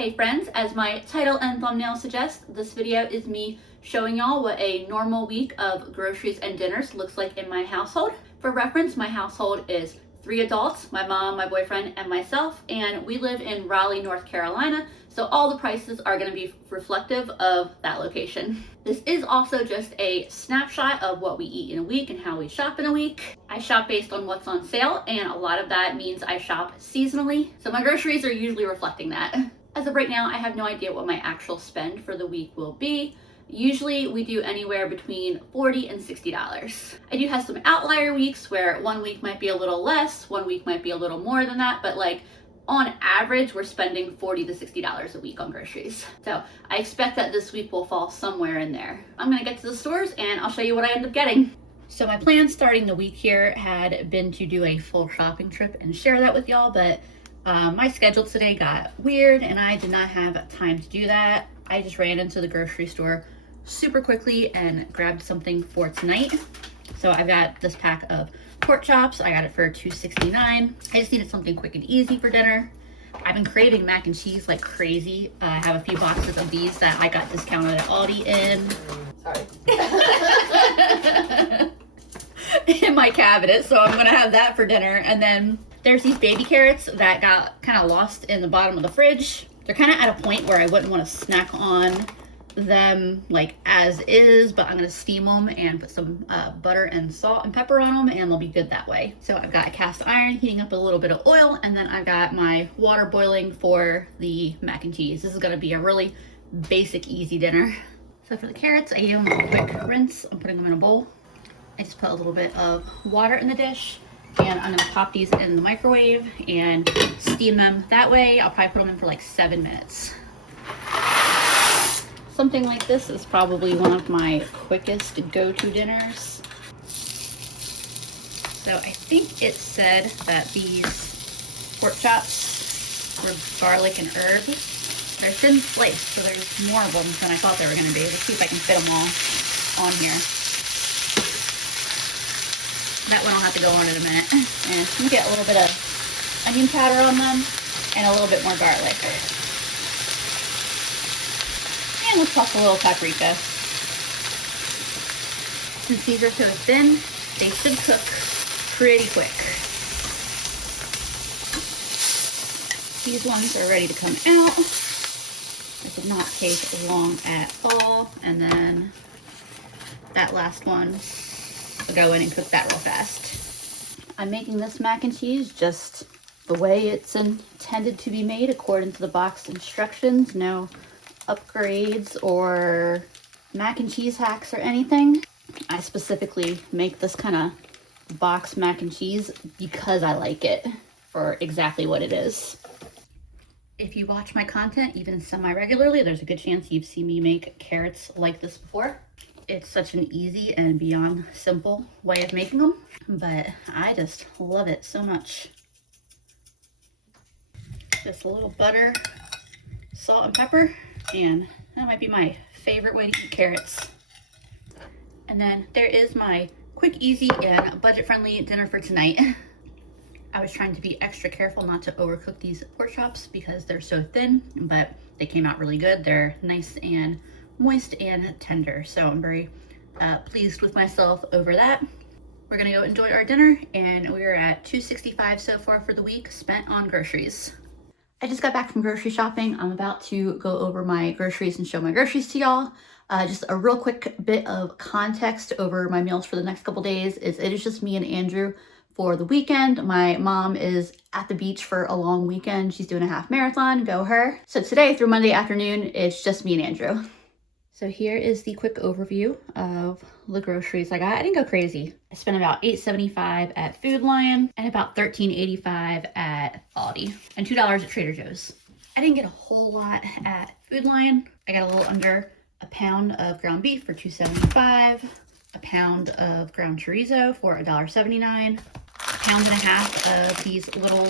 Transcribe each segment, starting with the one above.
Hey friends, as my title and thumbnail suggest, this video is me showing y'all what a normal week of groceries and dinners looks like in my household. For reference, my household is 3 adults, my mom, my boyfriend, and myself, and we live in Raleigh, North Carolina, so all the prices are going to be reflective of that location. This is also just a snapshot of what we eat in a week and how we shop in a week. I shop based on what's on sale, and a lot of that means I shop seasonally, so my groceries are usually reflecting that. As of right now, I have no idea what my actual spend for the week will be. Usually we do anywhere between $40 and $60. I do have some outlier weeks where one week might be a little less, one week might be a little more than that, but like on average, we're spending $40 to $60 a week on groceries. So I expect that this week will fall somewhere in there. I'm gonna get to the stores and I'll show you what I end up getting. So my plan starting the week here had been to do a full shopping trip and share that with y'all, but my schedule today got weird and I did not have time to do that. I just ran into the grocery store super quickly and grabbed something for tonight. So I've got this pack of pork chops. I got it for $2.69. I just needed something quick and easy for dinner. I've been craving mac and cheese like crazy. I have a few boxes of these that I got discounted at Aldi in my cabinet, so I'm gonna have that for dinner. And then there's these baby carrots that got kind of lost in the bottom of the fridge. They're kind of at a point where I wouldn't want to snack on them like as is, but I'm gonna steam them and put some butter and salt and pepper on them and they'll be good that way. So I've got a cast iron heating up a little bit of oil, and then I've got my water boiling for the mac and cheese. This is gonna be a really basic, easy dinner. So for the carrots, I gave them a quick rinse. I'm putting them in a bowl. I just put a little bit of water in the dish, and I'm gonna pop these in the microwave and steam them that way. I'll probably put them in for like 7 minutes. Something like this is probably one of my quickest go-to dinners. So I think it said that these pork chops were garlic and herb. They're thin sliced, so there's more of them than I thought there were gonna be. Let's see if I can fit them all on here. That one I'll have to go on in a minute. And I'm gonna get a little bit of onion powder on them and a little bit more garlic. And let's toss a little paprika. Since these are so thin, they should cook pretty quick. These ones are ready to come out. This did not take long at all. And then that last one, I'll go in and cook that real fast. I'm making this mac and cheese just the way it's intended to be made according to the box instructions. No upgrades or mac and cheese hacks or anything. I specifically make this kind of box mac and cheese because I like it for exactly what it is. If you watch my content even semi-regularly, there's a good chance you've seen me make carrots like this before. It's such an easy and beyond simple way of making them, but I just love it so much. Just a little butter, salt and pepper, and that might be my favorite way to eat carrots. And then there is my quick, easy, and budget-friendly dinner for tonight. I was trying to be extra careful not to overcook these pork chops because they're so thin, but they came out really good. They're nice and moist and tender, so I'm very pleased with myself over that. We're gonna go enjoy our dinner, and we're at $2.65 so far for the week spent on groceries. I just got back from grocery shopping. I'm about to go over my groceries and show my groceries to y'all. Just a real quick bit of context over my meals for the next couple days is it is just me and Andrew for the weekend. My mom is at the beach for a long weekend. She's doing a half marathon, go her. So today through Monday afternoon, it's just me and Andrew. So here is the quick overview of the groceries I got. I didn't go crazy. I spent about $8.75 at Food Lion and about $13.85 at Aldi and $2 at Trader Joe's. I didn't get a whole lot at Food Lion. I got a little under a pound of ground beef for $2.75, a pound of ground chorizo for $1.79, a pound and a half of these little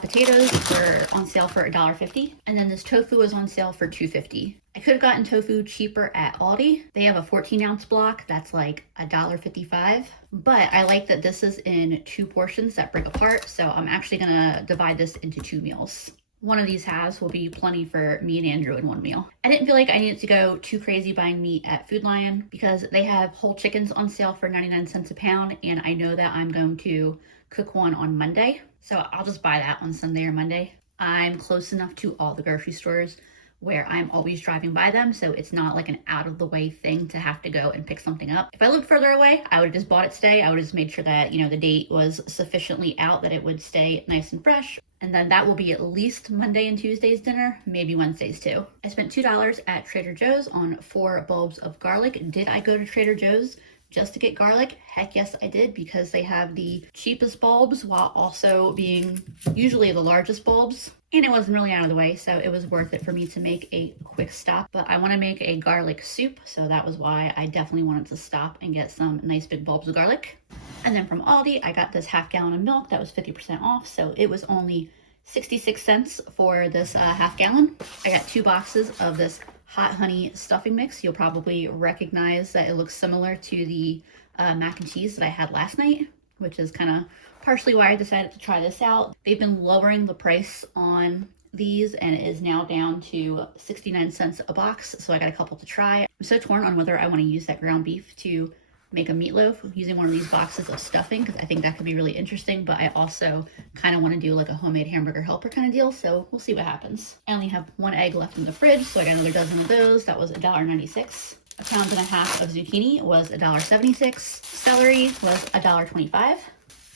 potatoes were on sale for $1.50, and then this tofu was on sale for $2.50. I could have gotten tofu cheaper at Aldi. They have a 14-ounce block that's like $1.55, but I like that this is in 2 portions that break apart, so I'm actually gonna divide this into 2 meals. one of these halves will be plenty for me and Andrew in one meal. I didn't feel like I needed to go too crazy buying meat at Food Lion because they have whole chickens on sale for 99 cents a pound, and I know that I'm going to cook one on Monday. So I'll just buy that on Sunday or Monday. I'm close enough to all the grocery stores where I'm always driving by them, so it's not like an out of the way thing to have to go and pick something up. If I lived further away, I would have just bought it today. I would have just made sure that, the date was sufficiently out that it would stay nice and fresh. And then that will be at least Monday and Tuesday's dinner, maybe Wednesday's too. I spent $2 at Trader Joe's on 4 bulbs of garlic. Did I go to Trader Joe's just to get garlic? Heck yes, I did, because they have the cheapest bulbs while also being usually the largest bulbs. And it wasn't really out of the way, so it was worth it for me to make a quick stop. But I want to make a garlic soup, so that was why I definitely wanted to stop and get some nice big bulbs of garlic. And then from Aldi, I got this half gallon of milk that was 50% off, so it was only 66 cents for this half gallon. I got 2 boxes of this hot honey stuffing mix. You'll probably recognize that it looks similar to the mac and cheese that I had last night, which is kind of partially why I decided to try this out. They've been lowering the price on these and it is now down to 69 cents a box, so I got a couple to try. I'm so torn on whether I want to use that ground beef to make a meatloaf using one of these boxes of stuffing, because I think that could be really interesting, but I also kind of want to do like a homemade hamburger helper kind of deal, so we'll see what happens. I only have 1 egg left in the fridge, so I got another dozen of those. That was $1.96. A pound and a half of zucchini was $1.76. Celery was $1.25.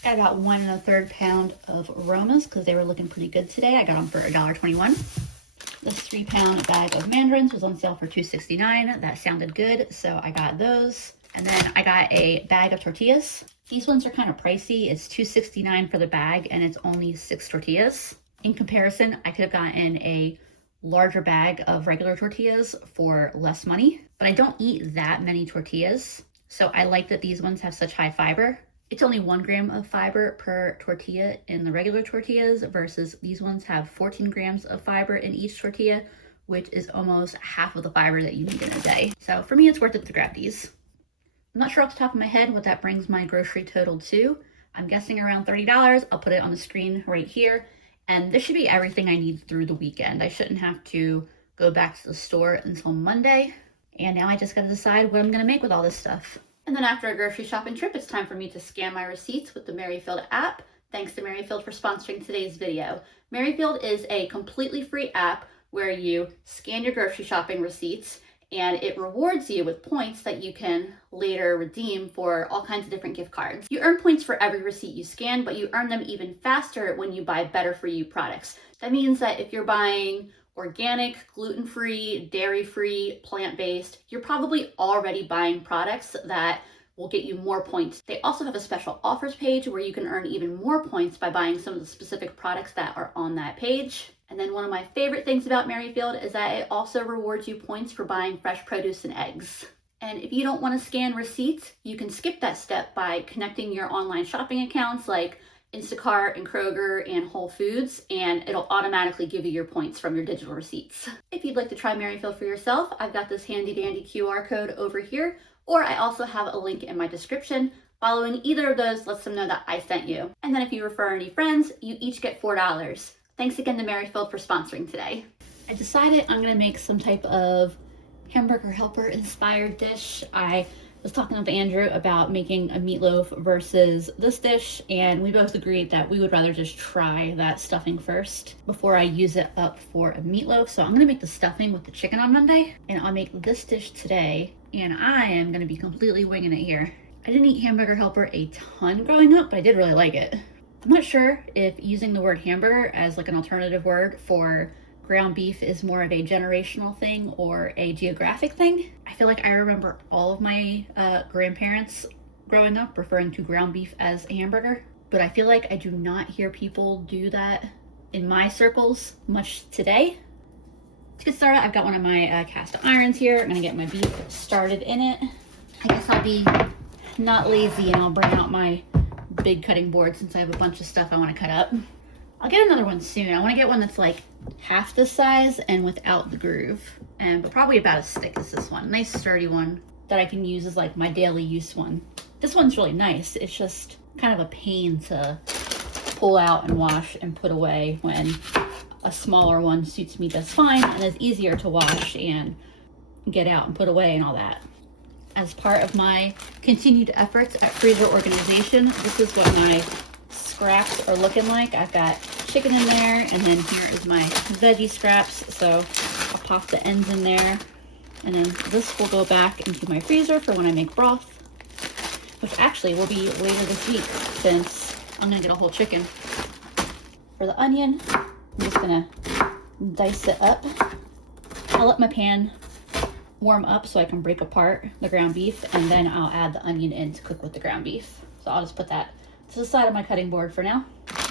I got 1 1/3 pound of Aromas because they were looking pretty good today. I got them for $1.21. This 3-pound bag of mandarins was on sale for $2.69. That sounded good, so I got those. And then I got a bag of tortillas. These ones are kind of pricey. It's $2.69 for the bag and it's only 6 tortillas. In comparison, I could have gotten a larger bag of regular tortillas for less money, but I don't eat that many tortillas. So I like that these ones have such high fiber. It's only 1 gram of fiber per tortilla in the regular tortillas versus these ones have 14 grams of fiber in each tortilla, which is almost half of the fiber that you need in a day. So for me, it's worth it to grab these. I'm not sure off the top of my head what that brings my grocery total to. I'm guessing around $30. I'll put it on the screen right here. And this should be everything I need through the weekend. I shouldn't have to go back to the store until Monday. And now I just gotta decide what I'm gonna make with all this stuff. And then after a grocery shopping trip, it's time for me to scan my receipts with the Merrifield app. Thanks to Merrifield for sponsoring today's video. Merrifield is a completely free app where you scan your grocery shopping receipts and it rewards you with points that you can later redeem for all kinds of different gift cards. You earn points for every receipt you scan, but you earn them even faster when you buy better for you products. That means that if you're buying organic, gluten-free, dairy-free, plant-based, you're probably already buying products that will get you more points. They also have a special offers page where you can earn even more points by buying some of the specific products that are on that page. And then one of my favorite things about Merrifield is that it also rewards you points for buying fresh produce and eggs. And if you don't want to scan receipts, you can skip that step by connecting your online shopping accounts like Instacart and Kroger and Whole Foods, and it'll automatically give you your points from your digital receipts. If you'd like to try Merrifield for yourself, I've got this handy dandy QR code over here, or I also have a link in my description. Following either of those lets them know that I sent you. And then if you refer any friends, you each get $4. Thanks again to Merrifield for sponsoring today. I decided I'm gonna make some type of hamburger helper inspired dish. I was talking with Andrew about making a meatloaf versus this dish, and we both agreed that we would rather just try that stuffing first before I use it up for a meatloaf. So I'm gonna make the stuffing with the chicken on Monday, and I'll make this dish today, and I am gonna be completely winging it here. I didn't eat hamburger helper a ton growing up, but I did really like it. I'm not sure if using the word hamburger as like an alternative word for ground beef is more of a generational thing or a geographic thing. I feel like I remember all of my grandparents growing up referring to ground beef as a hamburger, but I feel like I do not hear people do that in my circles much today. To get started, I've got one of my cast irons here. I'm gonna get my beef started in it. I guess I'll be not lazy and I'll bring out my big cutting board since I have a bunch of stuff I want to cut up. I'll get another one soon. I want to get one that's like half this size and without the groove, but probably about as thick as this one. Nice sturdy one that I can use as like my daily use one. This one's really nice. It's just kind of a pain to pull out and wash and put away when a smaller one suits me just fine and is easier to wash and get out and put away and all that. As part of my continued efforts at freezer organization, this is what my scraps are looking like. I've got chicken in there, and then here is my veggie scraps. So I'll pop the ends in there, and then this will go back into my freezer for when I make broth, which actually will be later this week since I'm gonna get a whole chicken. For the onion, I'm just gonna dice it up. I'll let my pan warm up so I can break apart the ground beef, and then I'll add the onion in to cook with the ground beef. So I'll just put that to the side of my cutting board for now.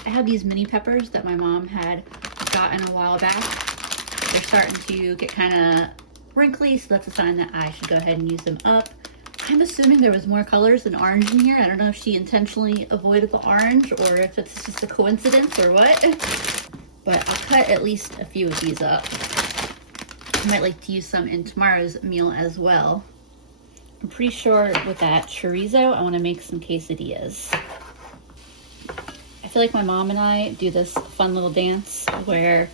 I have these mini peppers that my mom had gotten a while back. They're starting to get kind of wrinkly, so that's a sign that I should go ahead and use them up. I'm assuming there was more colors than orange in here. I don't know if she intentionally avoided the orange or if it's just a coincidence or what, but I'll cut at least a few of these up. I might like to use some in tomorrow's meal as well. I'm pretty sure with that chorizo, I want to make some quesadillas. I feel like my mom and I do this fun little dance where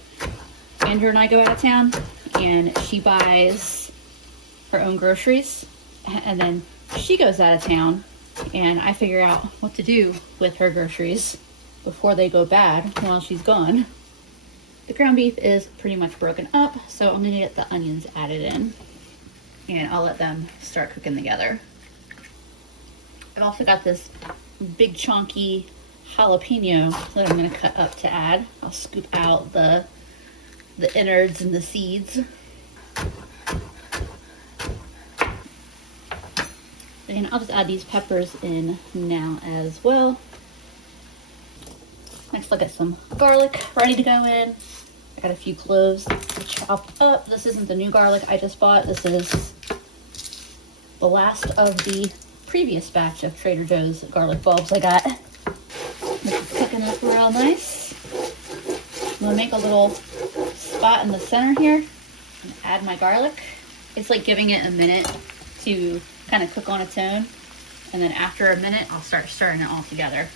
Andrew and I go out of town and she buys her own groceries, and then she goes out of town and I figure out what to do with her groceries before they go bad while she's gone. The ground beef is pretty much broken up, so I'm gonna get the onions added in and I'll let them start cooking together. I've also got this big chunky jalapeno that I'm gonna cut up to add. I'll scoop out the innards and the seeds. And I'll just add these peppers in now as well. Next I'll get some garlic ready to go in. I got a few cloves to chop up. This isn't the new garlic I just bought. This is the last of the previous batch of Trader Joe's garlic bulbs I got. This is cooking up real nice. I'm gonna make a little spot in the center here and add my garlic. It's like giving it a minute to kind of cook on its own, and then after a minute I'll start stirring it all together.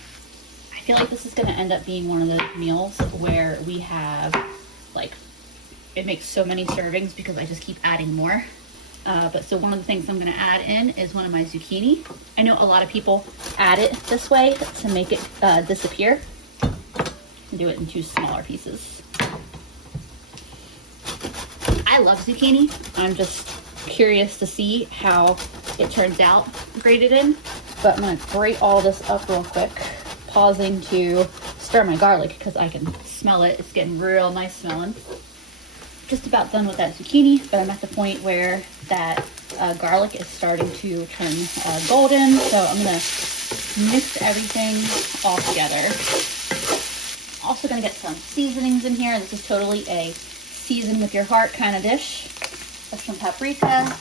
I feel like this is going to end up being one of those meals where we have, like, it makes so many servings because I just keep adding more. But so one of the things I'm going to add in is one of my zucchini. I know a lot of people add it this way to make it disappear. And do it in 2 smaller pieces. I love zucchini. I'm just curious to see how it turns out grated in. But I'm going to grate all this up real quick, pausing to stir my garlic because I can smell it. It's getting real nice smelling. Just about done with that zucchini, but I'm at the point where that garlic is starting to turn golden. So I'm going to mix everything all together. Also going to get some seasonings in here. This is totally a season with your heart kind of dish. That's some paprika,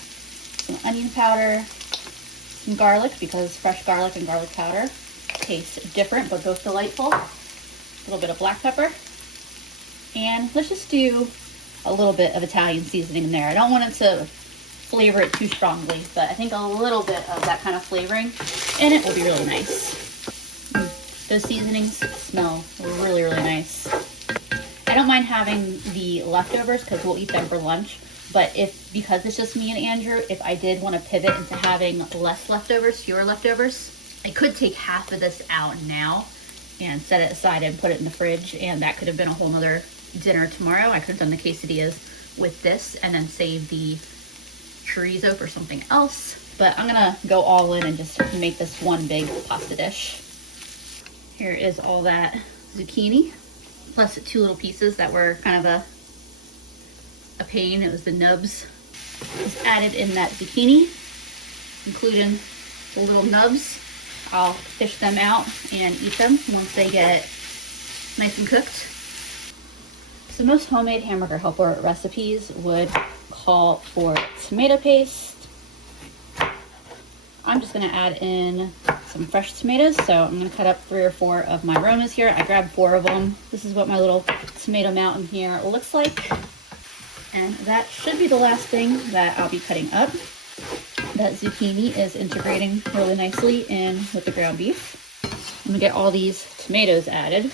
some onion powder, some garlic, because fresh garlic and garlic powder taste different but both delightful. A little bit of black pepper. And let's just do a little bit of Italian seasoning in there. I don't want it to flavor it too strongly, but I think a little bit of that kind of flavoring in it will be really nice. Those seasonings smell really, really nice. I don't mind having the leftovers because we'll eat them for lunch. But because it's just me and Andrew, if I did want to pivot into having less leftovers, fewer leftovers, I could take half of this out now and set it aside and put it in the fridge. And that could have been a whole nother dinner tomorrow. I could have done the quesadillas with this and then save the chorizo for something else. But I'm going to go all in and just make this one big pasta dish. Here is all that zucchini, plus 2 little pieces that were kind of a pain. It was the nubs. Just added in that zucchini, including the little nubs. I'll fish them out and eat them once they get nice and cooked. So most homemade hamburger helper recipes would call for tomato paste. I'm just going to add in some fresh tomatoes. So I'm going to cut up 3 or 4 of my Aromas here. I grabbed 4 of them. This is what my little tomato mountain here looks like. And that should be the last thing that I'll be cutting up. That zucchini is integrating really nicely in with the ground beef. I'm gonna get all these tomatoes added.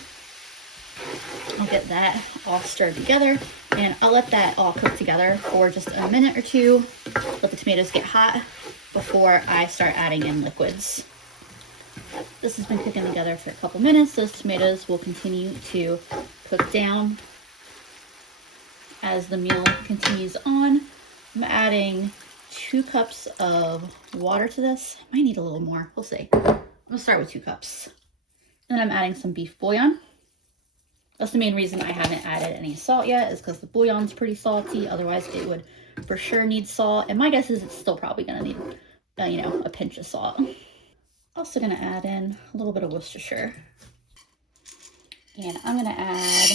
I'll get that all stirred together, and I'll let that all cook together for just a minute or two. Let the tomatoes get hot before I start adding in liquids. This has been cooking together for a couple minutes. Those tomatoes will continue to cook down as the meal continues on. I'm adding 2 cups of water to this. I might need a little more, we'll see. I'm gonna start with 2 cups. And then I'm adding some beef bouillon. That's the main reason I haven't added any salt yet, is because the bouillon's pretty salty. Otherwise it would for sure need salt. And my guess is it's still probably gonna need, a pinch of salt. Also gonna add in a little bit of Worcestershire. And I'm gonna add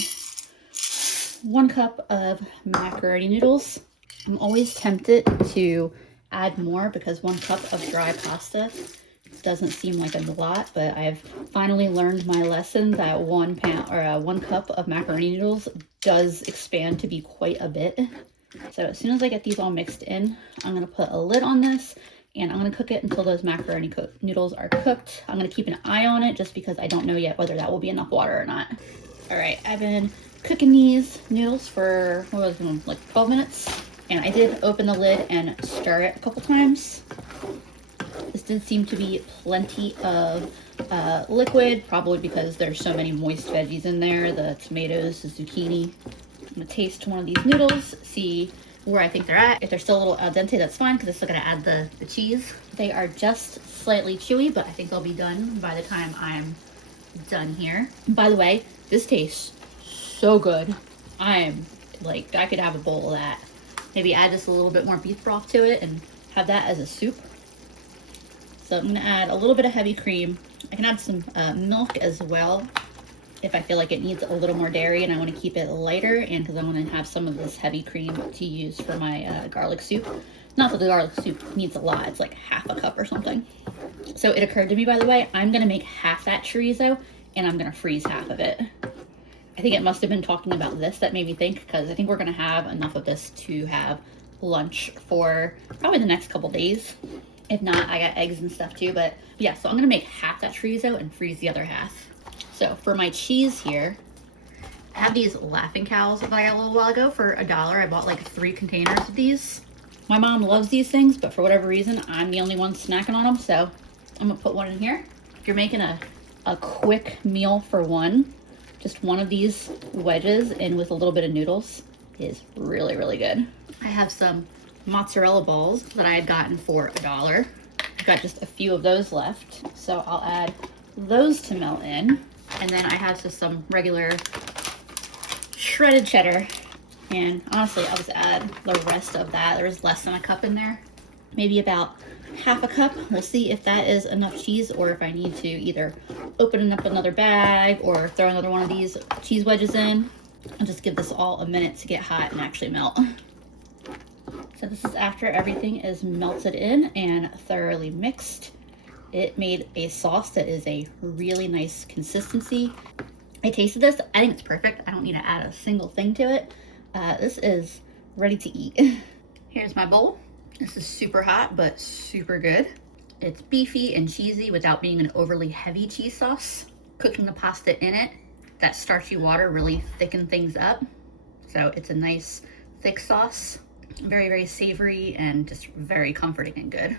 1 cup of macaroni noodles. I'm always tempted to add more because 1 cup of dry pasta doesn't seem like a lot, but I've finally learned my lesson that 1 cup of macaroni noodles does expand to be quite a bit. So as soon as I get these all mixed in, I'm gonna put a lid on this and I'm gonna cook it until those macaroni noodles are cooked. I'm gonna keep an eye on it just because I don't know yet whether that will be enough water or not. All right, I've been cooking these noodles for, like 12 minutes. And I did open the lid and stir it a couple times. This did seem to be plenty of liquid, probably because there's so many moist veggies in there, the tomatoes, the zucchini. I'm gonna taste one of these noodles, see where I think they're at. If they're still a little al dente, that's fine, because I'm still gonna add the cheese. They are just slightly chewy, but I think they'll be done by the time I'm done here. By the way, this tastes so good. I could have a bowl of that. Maybe add just a little bit more beef broth to it and have that as a soup. So I'm gonna add a little bit of heavy cream. I can add some milk as well if I feel like it needs a little more dairy and I wanna keep it lighter, and because I wanna have some of this heavy cream to use for my garlic soup. Not that the garlic soup needs a lot, it's like half a cup or something. So it occurred to me, by the way, I'm gonna make half that chorizo and I'm gonna freeze half of it. I think it must have been talking about this that made me think, because I think we're gonna have enough of this to have lunch for probably the next couple days. If not, I got eggs and stuff too, but yeah, so I'm gonna make half that chorizo and freeze the other half. So for my cheese here, I have these Laughing Cows that I got a little while ago for $1. I bought like 3 containers of these. My mom loves these things, but for whatever reason, I'm the only one snacking on them, so I'm gonna put one in here. If you're making a quick meal for one, just one of these wedges in with a little bit of noodles is really, really good. I have some mozzarella balls that I had gotten for $1. I've got just a few of those left, so I'll add those to melt in. And then I have just some regular shredded cheddar. And honestly, I'll just add the rest of that. There's less than a cup in there, maybe about half a cup. We'll see if that is enough cheese or if I need to either open up another bag or throw another one of these cheese wedges in. I'll just give this all a minute to get hot and actually melt. So this is after everything is melted in and thoroughly mixed. It made a sauce that is a really nice consistency. I tasted this, I think it's perfect. I don't need to add a single thing to it. This is ready to eat. Here's my bowl. This is super hot, but super good. It's beefy and cheesy without being an overly heavy cheese sauce. Cooking the pasta in it, that starchy water really thickened things up. So it's a nice thick sauce. Very, very savory and just very comforting and good.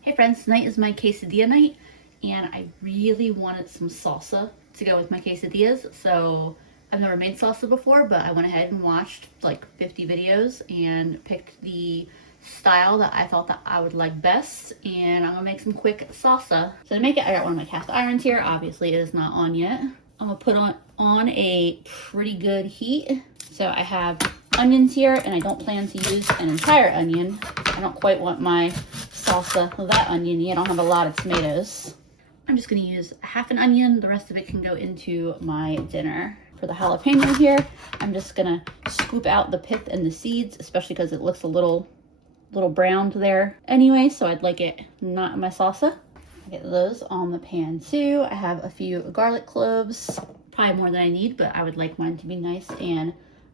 Hey friends, tonight is my quesadilla night and I really wanted some salsa to go with my quesadillas. So I've never made salsa before, but I went ahead and watched like 50 videos and picked the style that I thought that I would like best, and I'm gonna make some quick salsa. So to make it, I got one of my cast irons here. Obviously it is not on yet. I'm gonna put on a pretty good heat. So I have onions here, and I don't plan to use an entire onion. I don't quite want my salsa that oniony. I don't have a lot of tomatoes. I'm just gonna use half an onion. The rest of it can go into my dinner. For the jalapeno here, I'm just gonna scoop out the pith and the seeds, especially because it looks a little browned there anyway, so I'd like it not in my salsa. I get those on the pan too. I have a few garlic cloves, probably more than I need, but I would like mine to be nice and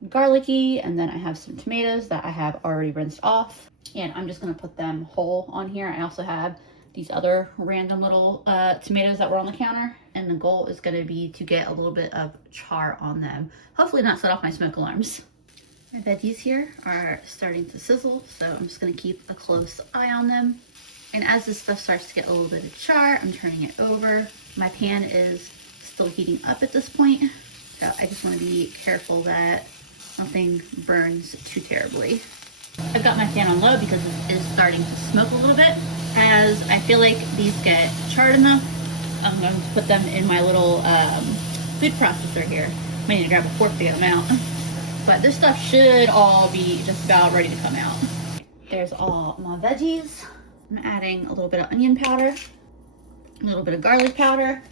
garlicky. And then I have some tomatoes that I have already rinsed off, and I'm just gonna put them whole on here. I also have these other random little tomatoes that were on the counter. And the goal is gonna be to get a little bit of char on them. Hopefully not set off my smoke alarms. My veggies here are starting to sizzle, so I'm just gonna keep a close eye on them. And as this stuff starts to get a little bit of char, I'm turning it over. My pan is still heating up at this point, so I just wanna be careful that nothing burns too terribly. I've got my pan on low because it is starting to smoke a little bit. As I feel like these get charred enough, I'm going to put them in my little food processor here. Might need to grab a fork to get them out. But this stuff should all be just about ready to come out. There's all my veggies. I'm adding a little bit of onion powder, a little bit of garlic powder,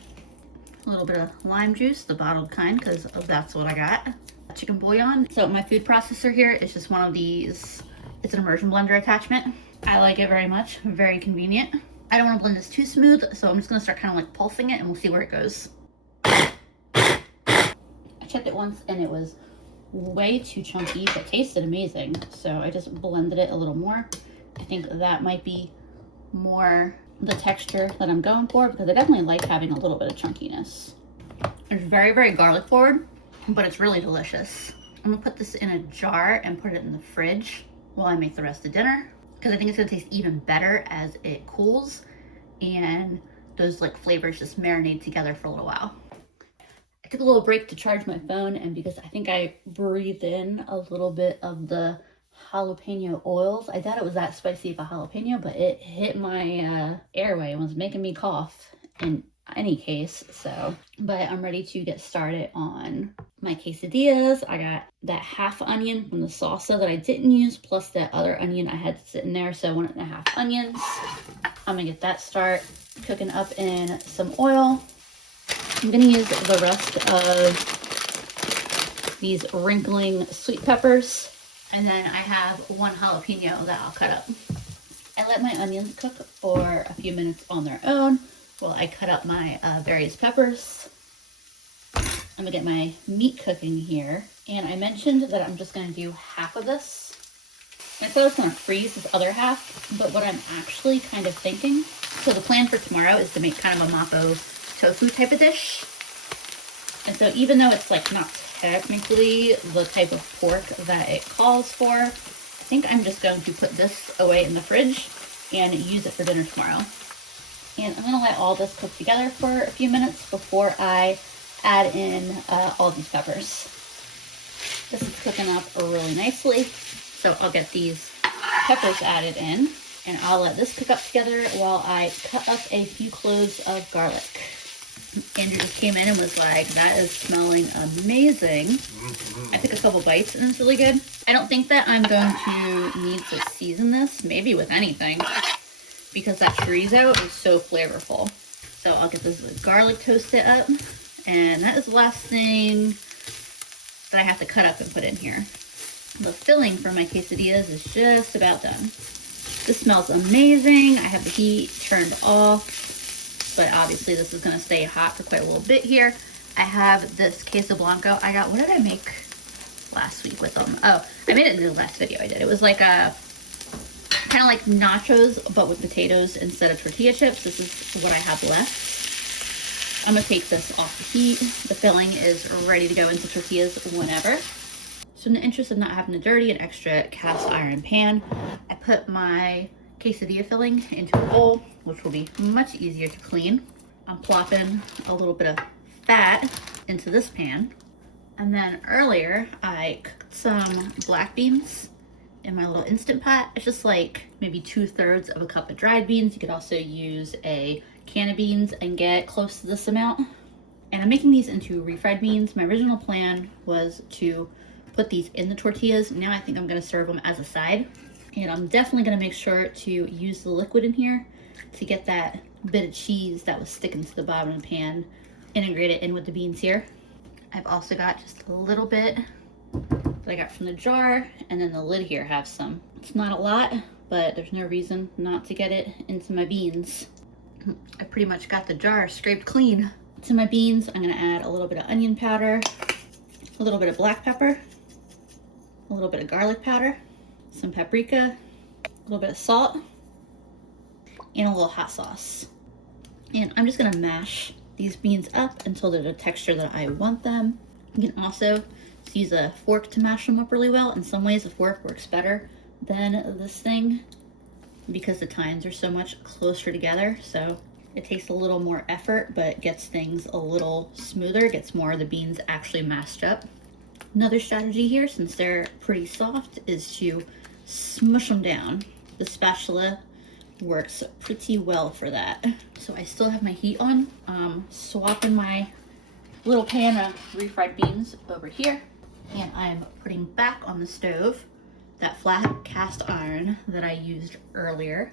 a little bit of lime juice, the bottled kind, because that's what I got. Chicken bouillon. So my food processor here is just one of these, it's an immersion blender attachment. I like it very much, very convenient. I don't want to blend this too smooth, so I'm just gonna start kind of like pulsing it and we'll see where it goes. I checked it once and it was way too chunky, but tasted amazing. So I just blended it a little more. I think that might be more the texture that I'm going for because I definitely like having a little bit of chunkiness. It's very, very garlic forward, but it's really delicious. I'm gonna put this in a jar and put it in the fridge while I make the rest of dinner because I think it's gonna taste even better as it cools and those like flavors just marinate together for a little while. I took a little break to charge my phone, and because I think I breathed in a little bit of the jalapeno oils. I thought it was that spicy of a jalapeno, but it hit my airway and was making me cough in any case. So, but I'm ready to get started on my quesadillas. I got that half onion from the salsa that I didn't use, plus that other onion I had sitting there, so 1.5 onions. I'm gonna get that start cooking up in some oil. I'm gonna use the rest of these wrinkling sweet peppers. And then I have 1 jalapeno that I'll cut up. I let my onions cook for a few minutes on their own while I cut up my various peppers. I'm gonna get my meat cooking here. And I mentioned that I'm just gonna do half of this. I thought I was gonna freeze this other half, but what I'm actually kind of thinking, so the plan for tomorrow is to make kind of a mapo tofu type of dish. And so even though it's like not technically the type of pork that it calls for, I think I'm just going to put this away in the fridge and use it for dinner tomorrow. And I'm gonna let all this cook together for a few minutes before I add in all these peppers. This is cooking up really nicely. So I'll get these peppers added in and I'll let this cook up together while I cut up a few cloves of garlic. Andrew just came in and was like, that is smelling amazing. I took a couple bites and it's really good. I don't think that I'm going to need to season this, maybe with anything, because that chorizo is so flavorful. So I'll get this garlic toasted up, and that is the last thing that I have to cut up and put in here. The filling for my quesadillas is just about done. This smells amazing. I have the heat turned off. But obviously this is going to stay hot for quite a little bit here. I have this queso blanco. I got, what did I make last week with them? Oh, I made it in the last video I did. It was like a, kind of like nachos, but with potatoes instead of tortilla chips. This is what I have left. I'm going to take this off the heat. The filling is ready to go into tortillas whenever. So in the interest of not having to dirty an extra cast iron pan, I put my quesadilla filling into a bowl, which will be much easier to clean. I'm plopping a little bit of fat into this pan. And then earlier, I cooked some black beans in my little Instant Pot. It's just like maybe 2/3 of a cup of dried beans. You could also use a can of beans and get close to this amount. And I'm making these into refried beans. My original plan was to put these in the tortillas. Now I think I'm gonna serve them as a side. And I'm definitely gonna make sure to use the liquid in here to get that bit of cheese that was sticking to the bottom of the pan, integrate it in with the beans here. I've also got just a little bit that I got from the jar, and then the lid here has some. It's not a lot, but there's no reason not to get it into my beans. I pretty much got the jar scraped clean. To my beans, I'm gonna add a little bit of onion powder, a little bit of black pepper, a little bit of garlic powder, some paprika, a little bit of salt, and a little hot sauce. And I'm just gonna mash these beans up until they're the texture that I want them. You can also use a fork to mash them up really well. In some ways, a fork works better than this thing because the tines are so much closer together. So it takes a little more effort, but gets things a little smoother, gets more of the beans actually mashed up. Another strategy here, since they're pretty soft, is to smush them down. The spatula works pretty well for that. So I still have my heat on. Swapping my little pan of refried beans over here, and I'm putting back on the stove that flat cast iron that I used earlier.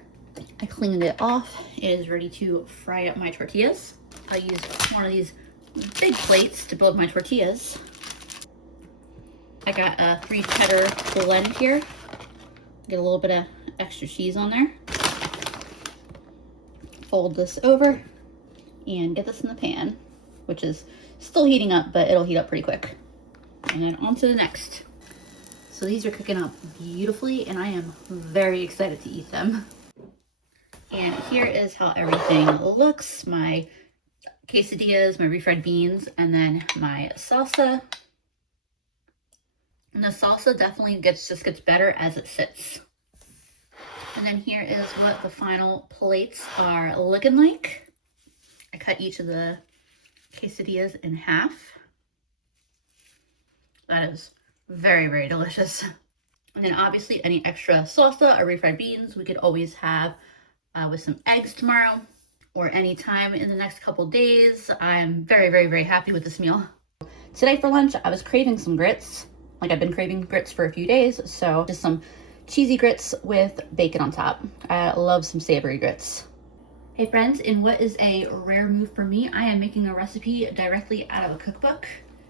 I cleaned it off. It is ready to fry up my tortillas. I use one of these big plates to build my tortillas. I got a 3 cheddar blend here. Get a little bit of extra cheese on there. Fold this over and get this in the pan, which is still heating up, but it'll heat up pretty quick. And then on to the next. So these are cooking up beautifully, and I am very excited to eat them. And here is how everything looks. My quesadillas, my refried beans, and then my salsa. And the salsa definitely just gets better as it sits. And then here is what the final plates are looking like. I cut each of the quesadillas in half. That is very, very delicious. And then obviously any extra salsa or refried beans we could always have with some eggs tomorrow or any time in the next couple days. I'm very, very, very happy with this meal. Today for lunch, I was craving some grits. Like I've been craving grits for a few days, so just some cheesy grits with bacon on top. I love some savory grits. Hey friends, in what is a rare move for me, I am making a recipe directly out of a cookbook.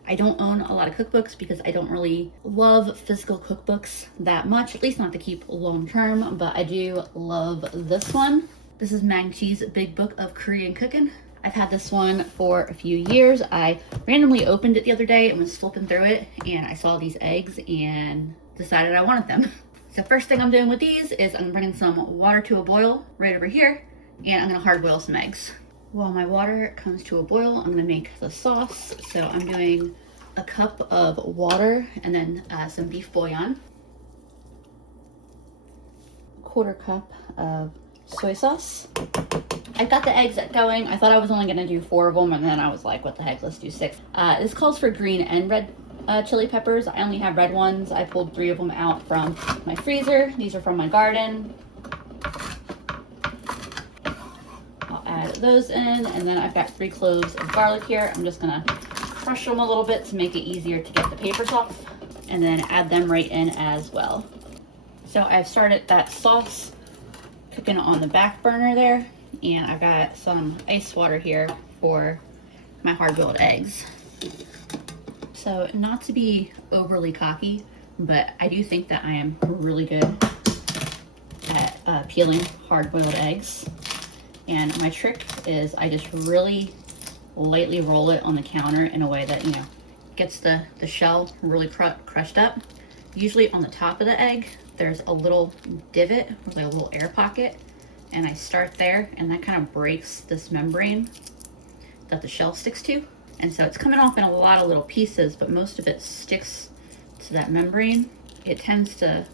I don't own a lot of cookbooks because I don't really love physical cookbooks that much, at least not to keep long term, but I do love this one. This is Mang Chi's Big Book of Korean Cooking. I've had this one for a few years. I randomly opened it the other day and was flipping through it, and I saw these eggs and decided I wanted them. So first thing I'm doing with these is I'm bringing some water to a boil right over here, and I'm gonna hard boil some eggs. While my water comes to a boil, I'm gonna make the sauce. So I'm doing a cup of water and then some beef bouillon, 1/4 cup of soy sauce. I got the eggs going. I thought I was only gonna do 4 of them, and then I was like, what the heck, let's do 6. This calls for green and red chili peppers. I only have red ones. I pulled 3 of them out from my freezer. These are from my garden. I'll add those in, and then I've got 3 cloves of garlic here. I'm just gonna crush them a little bit to make it easier to get the papers off, and then add them right in as well. So I've started that sauce cooking on the back burner there, and I've got some ice water here for my hard-boiled eggs. So not to be overly cocky, but I do think that I am really good at peeling hard-boiled eggs. And my trick is I just really lightly roll it on the counter in a way that, you know, gets the shell really crushed up. Usually on the top of the egg, there's a little divot, like a little air pocket, and I start there, and that kind of breaks this membrane that the shell sticks to. And so it's coming off in a lot of little pieces, but most of it sticks to that membrane. It tends to,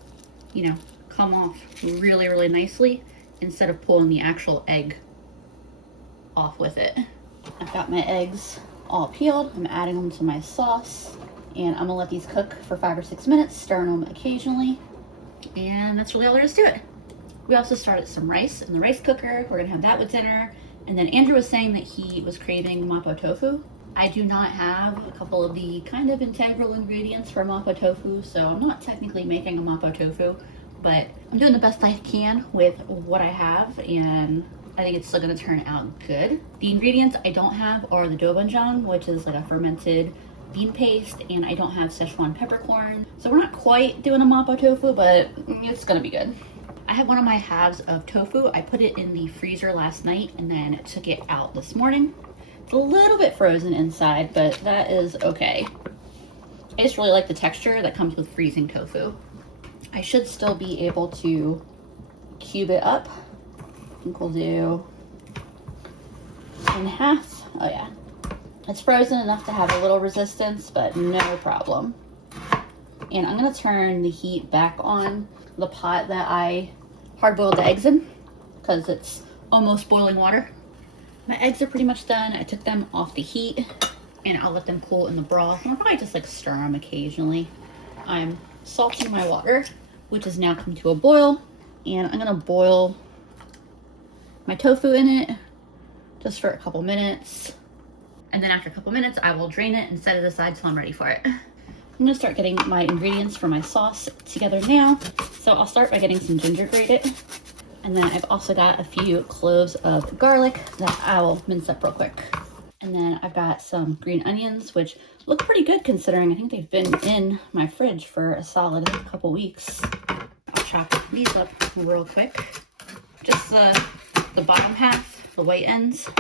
you know, come off really, really nicely instead of pulling the actual egg off with it. I've got my eggs all peeled. I'm adding them to my sauce, and I'm gonna let these cook for 5 or 6 minutes, stirring them occasionally. And that's really all there is to it. We also started some rice in the rice cooker. We're gonna have that with dinner. And then Andrew was saying that he was craving mapo tofu. I do not have a couple of the kind of integral ingredients for mapo tofu, so I'm not technically making a mapo tofu, but I'm doing the best I can with what I have, and I think it's still gonna turn out good. The ingredients I don't have are the dobanjang, which is like a fermented bean paste, and I don't have Szechuan peppercorn. So we're not quite doing a mapo tofu, but it's gonna be good. I have one of my halves of tofu. I put it in the freezer last night and then took it out this morning. It's a little bit frozen inside, but that is okay. I just really like the texture that comes with freezing tofu. I should still be able to cube it up think we'll do 1/2. Oh yeah. It's frozen enough to have a little resistance, but no problem. And I'm gonna turn the heat back on the pot that I hard-boiled the eggs in, because it's almost boiling water. My eggs are pretty much done. I took them off the heat, and I'll let them cool in the broth. And I'll probably just like stir them occasionally. I'm salting my water, which has now come to a boil, and I'm gonna boil my tofu in it just for a couple minutes. And then after a couple minutes, I will drain it and set it aside till I'm ready for it. I'm gonna start getting my ingredients for my sauce together now. So I'll start by getting some ginger grated. And then I've also got a few cloves of garlic that I will mince up real quick. And then I've got some green onions, which look pretty good considering I think they've been in my fridge for a solid couple weeks. I'll chop these up real quick. Just the bottom half, the white ends.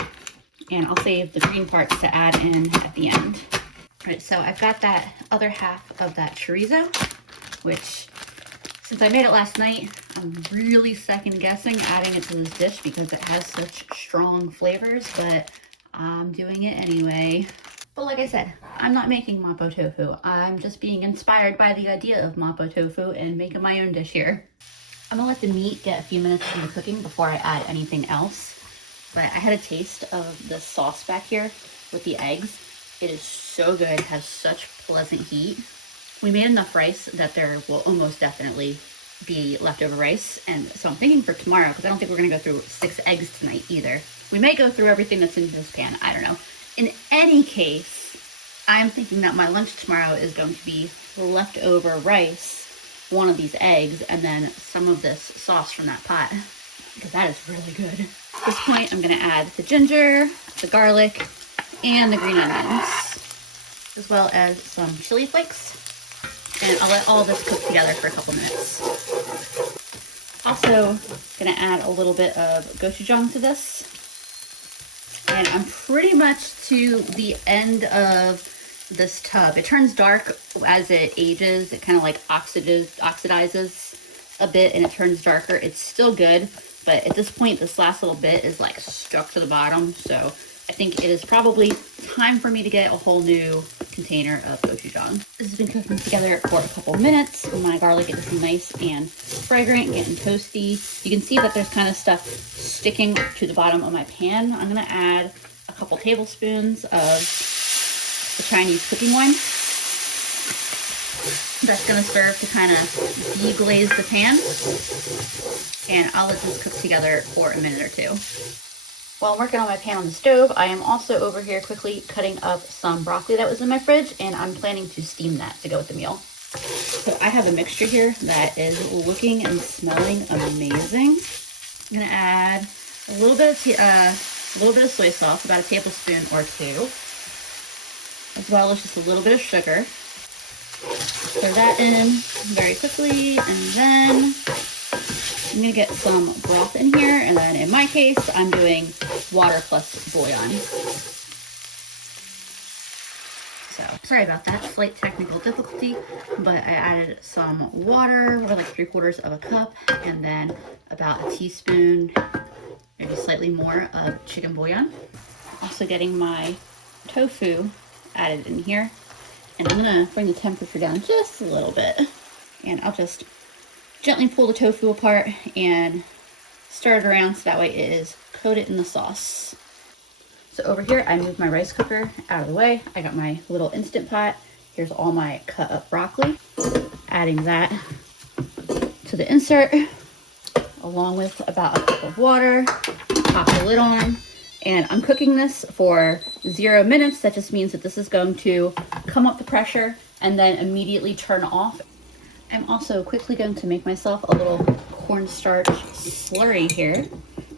And I'll save the green parts to add in at the end. All right, so I've got that other half of that chorizo, which since I made it last night, I'm really second guessing adding it to this dish because it has such strong flavors, but I'm doing it anyway. But like I said, I'm not making mapo tofu. I'm just being inspired by the idea of mapo tofu and making my own dish here. I'm gonna let the meat get a few minutes into cooking before I add anything else. But I had a taste of the sauce back here with the eggs. It is so good, it has such pleasant heat. We made enough rice that there will almost definitely be leftover rice. And so I'm thinking for tomorrow, because I don't think we're gonna go through 6 eggs tonight either. We may go through everything that's in this pan, I don't know. In any case, I'm thinking that my lunch tomorrow is going to be leftover rice, one of these eggs, and then some of this sauce from that pot, because that is really good. At this point, I'm gonna add the ginger, the garlic, and the green onions, as well as some chili flakes. And I'll let all this cook together for a couple minutes. Also gonna add a little bit of gochujang to this. And I'm pretty much to the end of this tub. It turns dark as it ages. It kind of like oxidizes a bit and it turns darker. It's still good, but at this point, this last little bit is like stuck to the bottom. So I think it is probably time for me to get a whole new container of gochujang. This has been cooking together for a couple minutes. My garlic is nice and fragrant, getting toasty. You can see that there's kind of stuff sticking to the bottom of my pan. I'm gonna add a couple tablespoons of the Chinese cooking wine. That's gonna serve to kind of deglaze the pan. And I'll let this cook together for a minute or two. While I'm working on my pan on the stove, I am also over here quickly cutting up some broccoli that was in my fridge, and I'm planning to steam that to go with the meal. So I have a mixture here that is looking and smelling amazing. I'm gonna add a little bit of soy sauce, about a tablespoon or 2, as well as just a little bit of sugar. Stir that in very quickly, and then I'm gonna get some broth in here, and then in my case, I'm doing water plus bouillon. So, sorry about that, slight technical difficulty, but I added some water, or like 3/4 of a cup, and then about a teaspoon, maybe slightly more of chicken bouillon. Also getting my tofu added in here, and I'm gonna bring the temperature down just a little bit, and I'll just gently pull the tofu apart and stir it around so that way it is coated in the sauce. So over here, I moved my rice cooker out of the way. I got my little Instant Pot. Here's all my cut up broccoli. Adding that to the insert, along with about a cup of water. Pop the lid on, and I'm cooking this for 0 minutes. That just means that this is going to come up the pressure and then immediately turn off. I'm also quickly going to make myself a little cornstarch slurry here.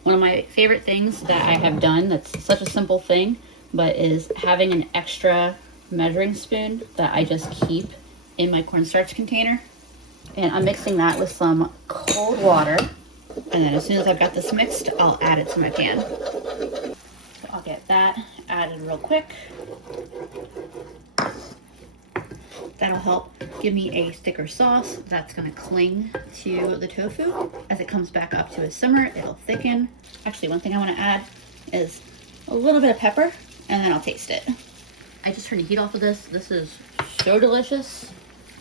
One of my favorite things that I have done that's such a simple thing, but is having an extra measuring spoon that I just keep in my cornstarch container. And I'm mixing that with some cold water. And then as soon as I've got this mixed, I'll add it to my pan. So I'll get that added real quick. That'll help give me a thicker sauce that's gonna cling to the tofu. As it comes back up to a simmer, it'll thicken. Actually, one thing I wanna add is a little bit of pepper, and then I'll taste it. I just turned the heat off of this. This is so delicious.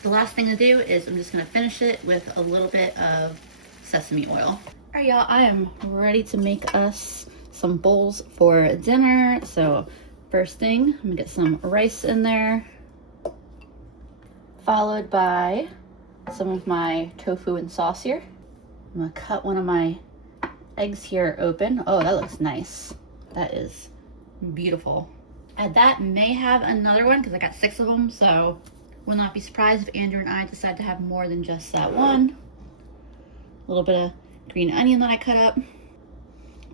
The last thing to do is I'm just gonna finish it with a little bit of sesame oil. All right, y'all, I am ready to make us some bowls for dinner. So first thing, I'm gonna get some rice in there, followed by some of my tofu and sauce here. I'm gonna cut one of my eggs here open. Oh, that looks nice. That is beautiful. Add that, may have another one because I got 6 of them, so will not be surprised if Andrew and I decide to have more than just that one. A little bit of green onion that I cut up.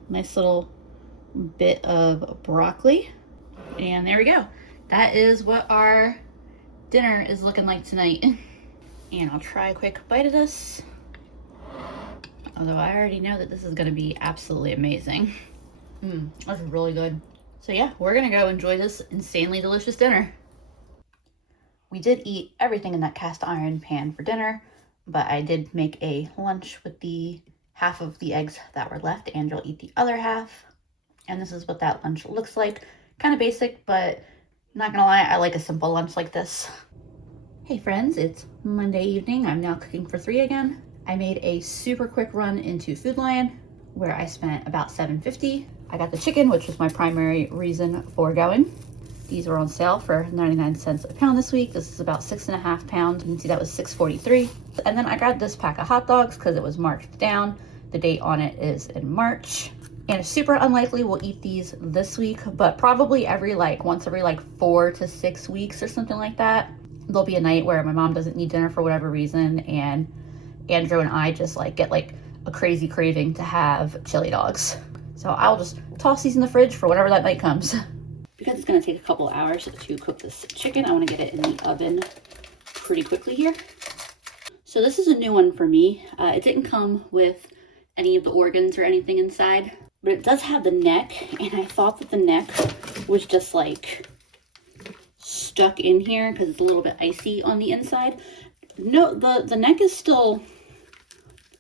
Nice little bit of broccoli. And there we go. That is what our dinner is looking like tonight. And I'll try a quick bite of this. Although I already know that this is gonna be absolutely amazing. That's really good. So yeah, we're gonna go enjoy this insanely delicious dinner. We did eat everything in that cast iron pan for dinner, but I did make a lunch with the half of the eggs that were left. Andrew will eat the other half. And this is what that lunch looks like. Kind of basic, but not gonna lie, I like a simple lunch like this. Hey friends, it's Monday evening. I'm now cooking for 3 again. I made a super quick run into Food Lion where I spent about $7.50. I got the chicken, which was my primary reason for going. These were on sale for 99 cents a pound this week. This is about 6.5 pounds. You can see that was $6.43. And then I grabbed this pack of hot dogs because it was marked down. The date on it is in March. And it's super unlikely we'll eat these this week, but probably once every 4 to 6 weeks or something like that. There'll be a night where my mom doesn't need dinner for whatever reason, and Andrew and I just get a crazy craving to have chili dogs. So I'll just toss these in the fridge for whenever that night comes. Because it's gonna take a couple hours to cook this chicken, I wanna get it in the oven pretty quickly here. So this is a new one for me. It didn't come with any of the organs or anything inside, but it does have the neck, and I thought that the neck was just stuck in here because it's a little bit icy on the inside. No, the neck is still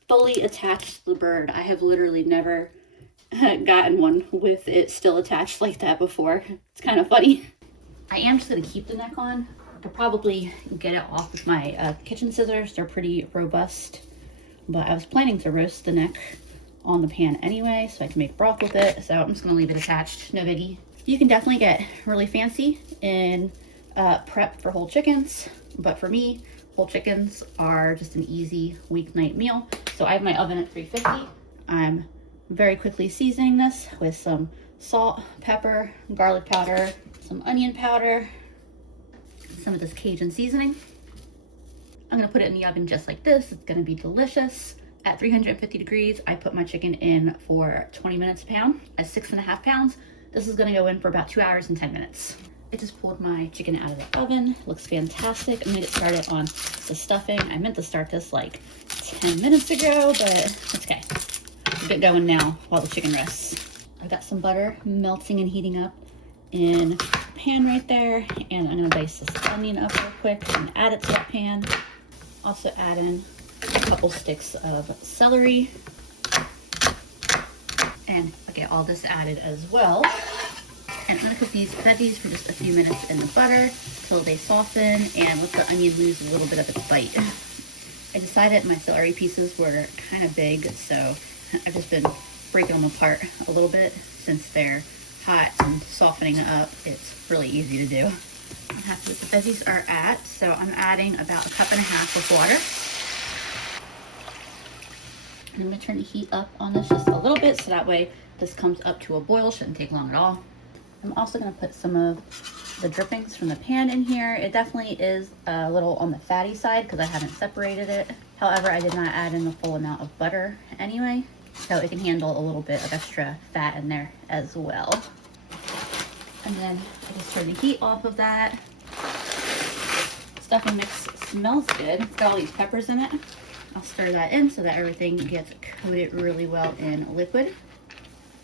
fully attached to the bird. I have literally never gotten one with it still attached like that before. It's kind of funny. I am just gonna keep the neck on. I could probably get it off with my kitchen scissors. They're pretty robust, but I was planning to roast the neck on the pan anyway so I can make broth with it. So I'm just gonna leave it attached, no biggie. You can definitely get really fancy in prep for whole chickens, but for me, whole chickens are just an easy weeknight meal. So I have my oven at 350. I'm very quickly seasoning this with some salt, pepper, garlic powder, some onion powder, some of this Cajun seasoning. I'm gonna put it in the oven just like this. It's gonna be delicious. At 350 degrees, I put my chicken in for 20 minutes a pound. At 6.5 pounds, this is gonna go in for about 2 hours and 10 minutes. I just pulled my chicken out of the oven. It looks fantastic. I'm gonna get started on the stuffing. I meant to start this 10 minutes ago, but it's okay. I'll get going now while the chicken rests. I've got some butter melting and heating up in a pan right there, and I'm gonna dice this onion up real quick and add it to that pan. Also add in a couple sticks of celery, and I'll get all this added as well. And I'm gonna cook these veggies for just a few minutes in the butter till they soften and let the onion lose a little bit of its bite. I decided my celery pieces were kind of big, so I've just been breaking them apart a little bit. Since they're hot and softening up, it's really easy to do. I'm happy with the veggies are at, so I'm adding about 1.5 cups of water. I'm gonna turn the heat up on this just a little bit so that way this comes up to a boil. Shouldn't take long at all. I'm also gonna put some of the drippings from the pan in here. It definitely is a little on the fatty side because I haven't separated it. However, I did not add in the full amount of butter anyway, so it can handle a little bit of extra fat in there as well. And then I just turn the heat off of that. Stuffing mix smells good. It's got all these peppers in it. I'll stir that in so that everything gets coated really well in liquid.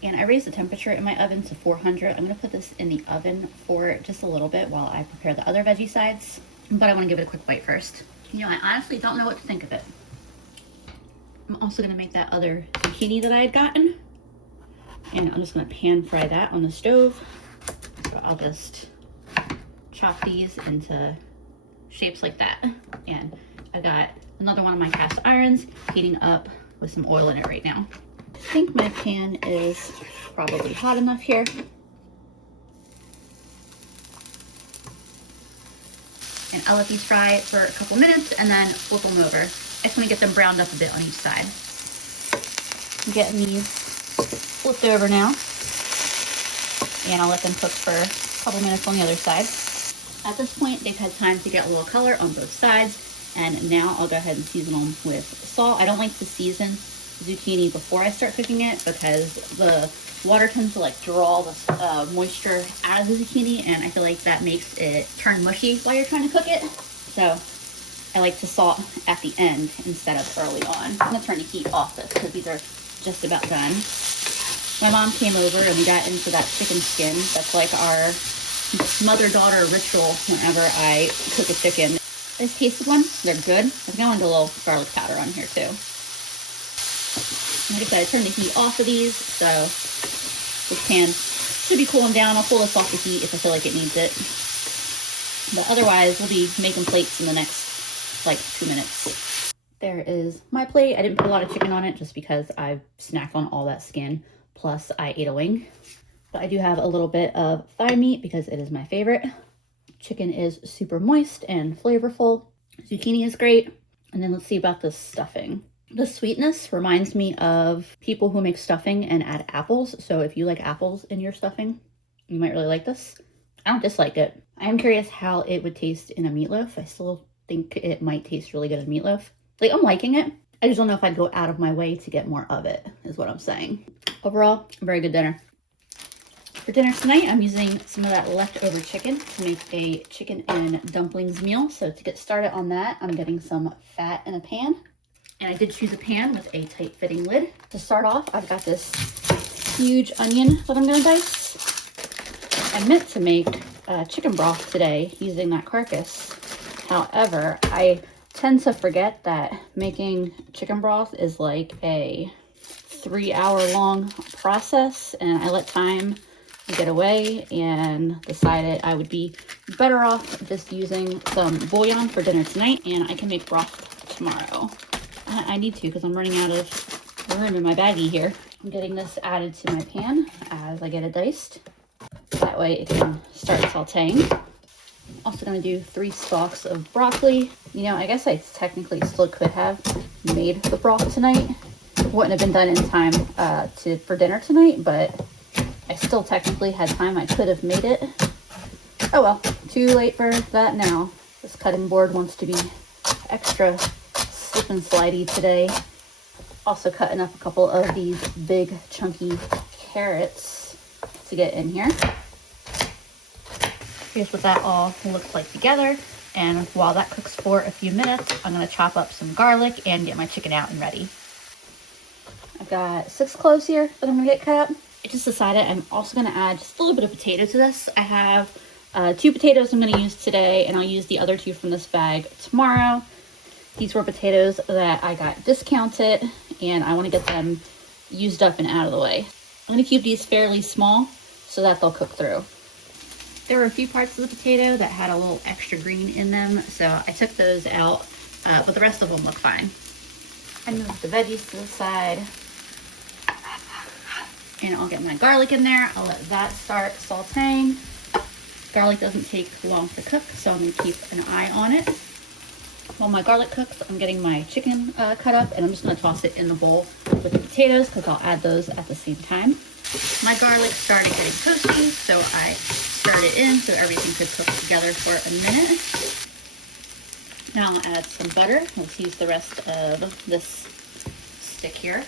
And I raised the temperature in my oven to 400. I'm gonna put this in the oven for just a little bit while I prepare the other veggie sides. but I want to give it a quick bite first. You know, I honestly don't know what to think of it. I'm also going to make that other zucchini that I had gotten, and I'm just going to pan fry that on the stove. So I'll just chop these into shapes like that. And I got another one of my cast irons heating up with some oil in it right now. I think my pan is probably hot enough here. And I'll let these fry for a couple minutes and then flip them over. I just want to get them browned up a bit on each side. I'm getting these flipped over now. And I'll let them cook for a couple minutes on the other side. At this point, they've had time to get a little color on both sides. And now I'll go ahead and season them with salt. I don't like to season zucchini before I start cooking it because the water tends to like draw the moisture out of the zucchini, and I feel like that makes it turn mushy while you're trying to cook it. So I like to salt at the end instead of early on. I'm gonna turn the heat off this because these are just about done. My mom came over and we got into that chicken skin. That's like our mother-daughter ritual whenever I cook a chicken. I just tasted one. They're good. I'm going to a little garlic powder on here too. Like I said, I turned the heat off of these, so this pan should be cooling down. I'll pull this off the heat if I feel like it needs it. But otherwise, we'll be making plates in the next like 2 minutes. There is my plate. I didn't put a lot of chicken on it just because I snacked on all that skin. Plus, I ate a wing. But I do have a little bit of thigh meat because it is my favorite. Chicken is super moist and flavorful. Zucchini is great. And then let's see about the stuffing. The sweetness reminds me of people who make stuffing and add apples. So if you like apples in your stuffing, you might really like this. I don't dislike it. I am curious how it would taste in a meatloaf. I still think it might taste really good in meatloaf. Like, I'm liking it. I just don't know if I'd go out of my way to get more of it, is what I'm saying. Overall, a very good dinner. For dinner tonight, I'm using some of that leftover chicken to make a chicken and dumplings meal. So to get started on that, I'm getting some fat in a pan. And I did choose a pan with a tight fitting lid. To start off, I've got this huge onion that I'm gonna dice. I meant to make chicken broth today using that carcass. However, I tend to forget that making chicken broth is like a 3-hour-long process, and I let time get away and decided I would be better off just using some bouillon for dinner tonight, and I can make broth tomorrow. I need to because I'm running out of room in my baggie here. I'm getting this added to my pan as I get it diced. That way it can start sauteing. Also going to do 3 stalks of broccoli. You know, I guess I technically still could have made the broth tonight. It wouldn't have been done in time for dinner tonight, but I still technically had time. I could have made it. Oh well, too late for that now. This cutting board wants to be extra slip and slidey today. Also cutting up a couple of these big chunky carrots to get in here. Here's what that all looks like together. And while that cooks for a few minutes, I'm gonna chop up some garlic and get my chicken out and ready. I've got 6 cloves here that I'm gonna get cut up. I just decided I'm also gonna add just a little bit of potato to this. I have 2 potatoes I'm gonna use today, and I'll use the other 2 from this bag tomorrow. These were potatoes that I got discounted, and I wanna get them used up and out of the way. I'm gonna keep these fairly small so that they'll cook through. There were a few parts of the potato that had a little extra green in them, so I took those out, but the rest of them look fine. I moved the veggies to the side, and I'll get my garlic in there. I'll let that start sauteing. Garlic doesn't take long to cook, so I'm gonna keep an eye on it. While my garlic cooks, I'm getting my chicken cut up, and I'm just gonna toss it in the bowl with the potatoes because I'll add those at the same time. My garlic started getting toasty, so I stirred it in so everything could cook together for a minute. Now I'll add some butter. Let's use the rest of this stick here.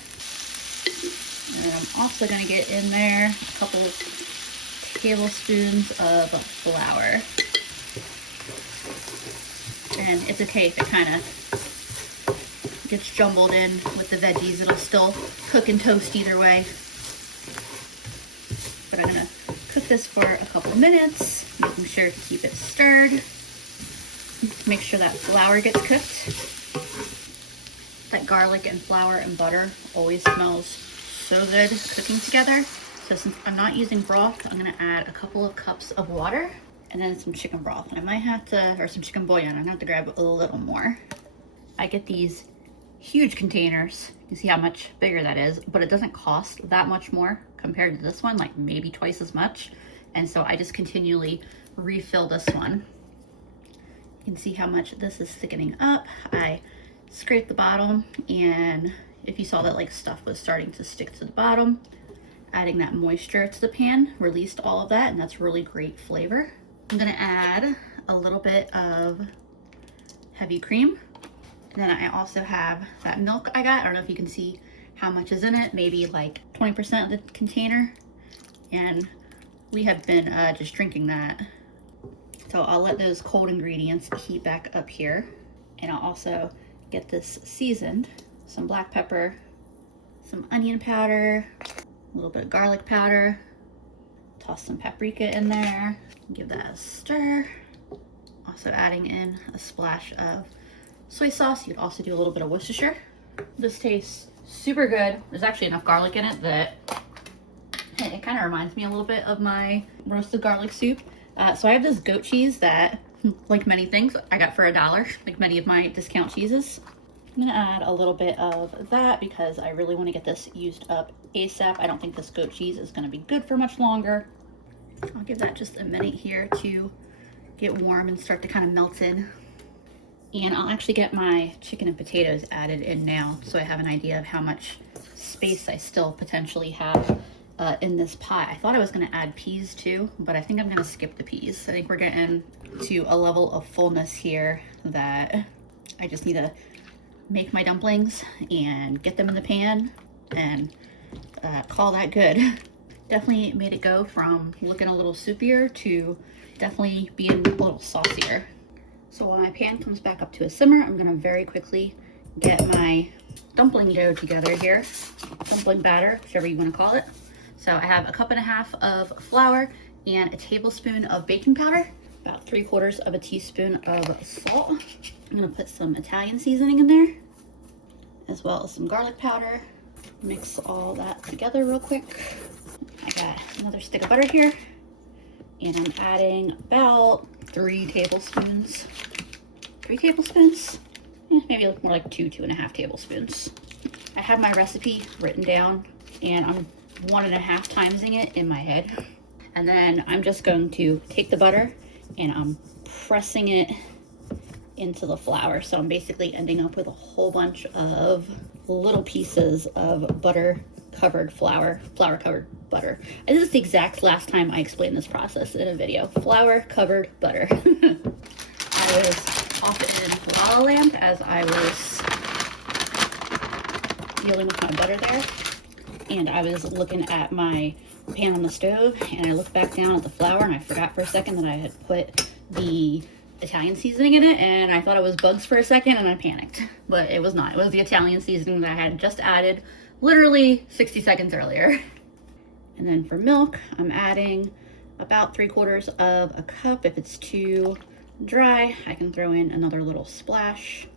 And then I'm also going to get in there a couple of tablespoons of flour. And it's okay if it kind of gets jumbled in with the veggies. It'll still cook and toast either way. But I'm going to cook this for a couple of minutes, making sure to keep it stirred. Make sure that flour gets cooked. That garlic and flour and butter always smells so good cooking together. So since I'm not using broth, I'm gonna add a couple of cups of water and then some chicken broth. And I might have to, or some chicken bouillon, I'm gonna have to grab a little more. I get these huge containers. You see how much bigger that is, but it doesn't cost that much more compared to this one, like maybe twice as much. And so I just continually refill this one. You can see how much this is thickening up. I scrape the bottom, and if you saw that like stuff was starting to stick to the bottom, adding that moisture to the pan released all of that, and that's really great flavor. I'm gonna add a little bit of heavy cream. And then I also have that milk I got. I don't know if you can see how much is in it, maybe like 20% of the container. And we have been just drinking that. So I'll let those cold ingredients heat back up here. And I'll also get this seasoned. Some black pepper, some onion powder, a little bit of garlic powder. Toss some paprika in there. Give that a stir. Also adding in a splash of soy sauce. You'd also do a little bit of Worcestershire. This tastes super good. There's actually enough garlic in it that it kind of reminds me a little bit of my roasted garlic soup. So I have this goat cheese that, like many things, I got for $1, like many of my discount cheeses. I'm gonna add a little bit of that because I really want to get this used up ASAP. I don't think this goat cheese is gonna be good for much longer. I'll give that just a minute here to get warm and start to kind of melt in. And I'll actually get my chicken and potatoes added in now so I have an idea of how much space I still potentially have in this pot. I thought I was gonna add peas too, but I think I'm gonna skip the peas. I think we're getting to a level of fullness here that I just need to make my dumplings and get them in the pan and call that good. Definitely made it go from looking a little soupier to definitely being a little saucier. So while my pan comes back up to a simmer, I'm gonna very quickly get my dumpling dough together here. Dumpling batter, whichever you wanna call it. So I have a 1.5 cups of flour and a tablespoon of baking powder, about 3/4 of a teaspoon of salt. I'm gonna put some Italian seasoning in there, as well as some garlic powder. Mix all that together real quick. I got another stick of butter here, and I'm adding about 3 tablespoons. 3 tablespoons? Maybe more like 2.5 tablespoons. I have my recipe written down, and I'm 1.5 timesing it in my head. And then I'm just going to take the butter and I'm pressing it into the flour. So I'm basically ending up with a whole bunch of little pieces of butter covered flour covered butter. And this is the exact last time I explained this process in a video. Flour covered butter. I was off in La La Land as I was dealing with my butter there, and I was looking at my pan on the stove, and I looked back down at the flour, and I forgot for a second that I had put the Italian seasoning in it, and I thought it was bugs for a second, and I panicked. But it was not. It was the Italian seasoning that I had just added literally 60 seconds earlier. And then for milk, I'm adding about 3/4 of a cup. If it's too dry, I can throw in another little splash.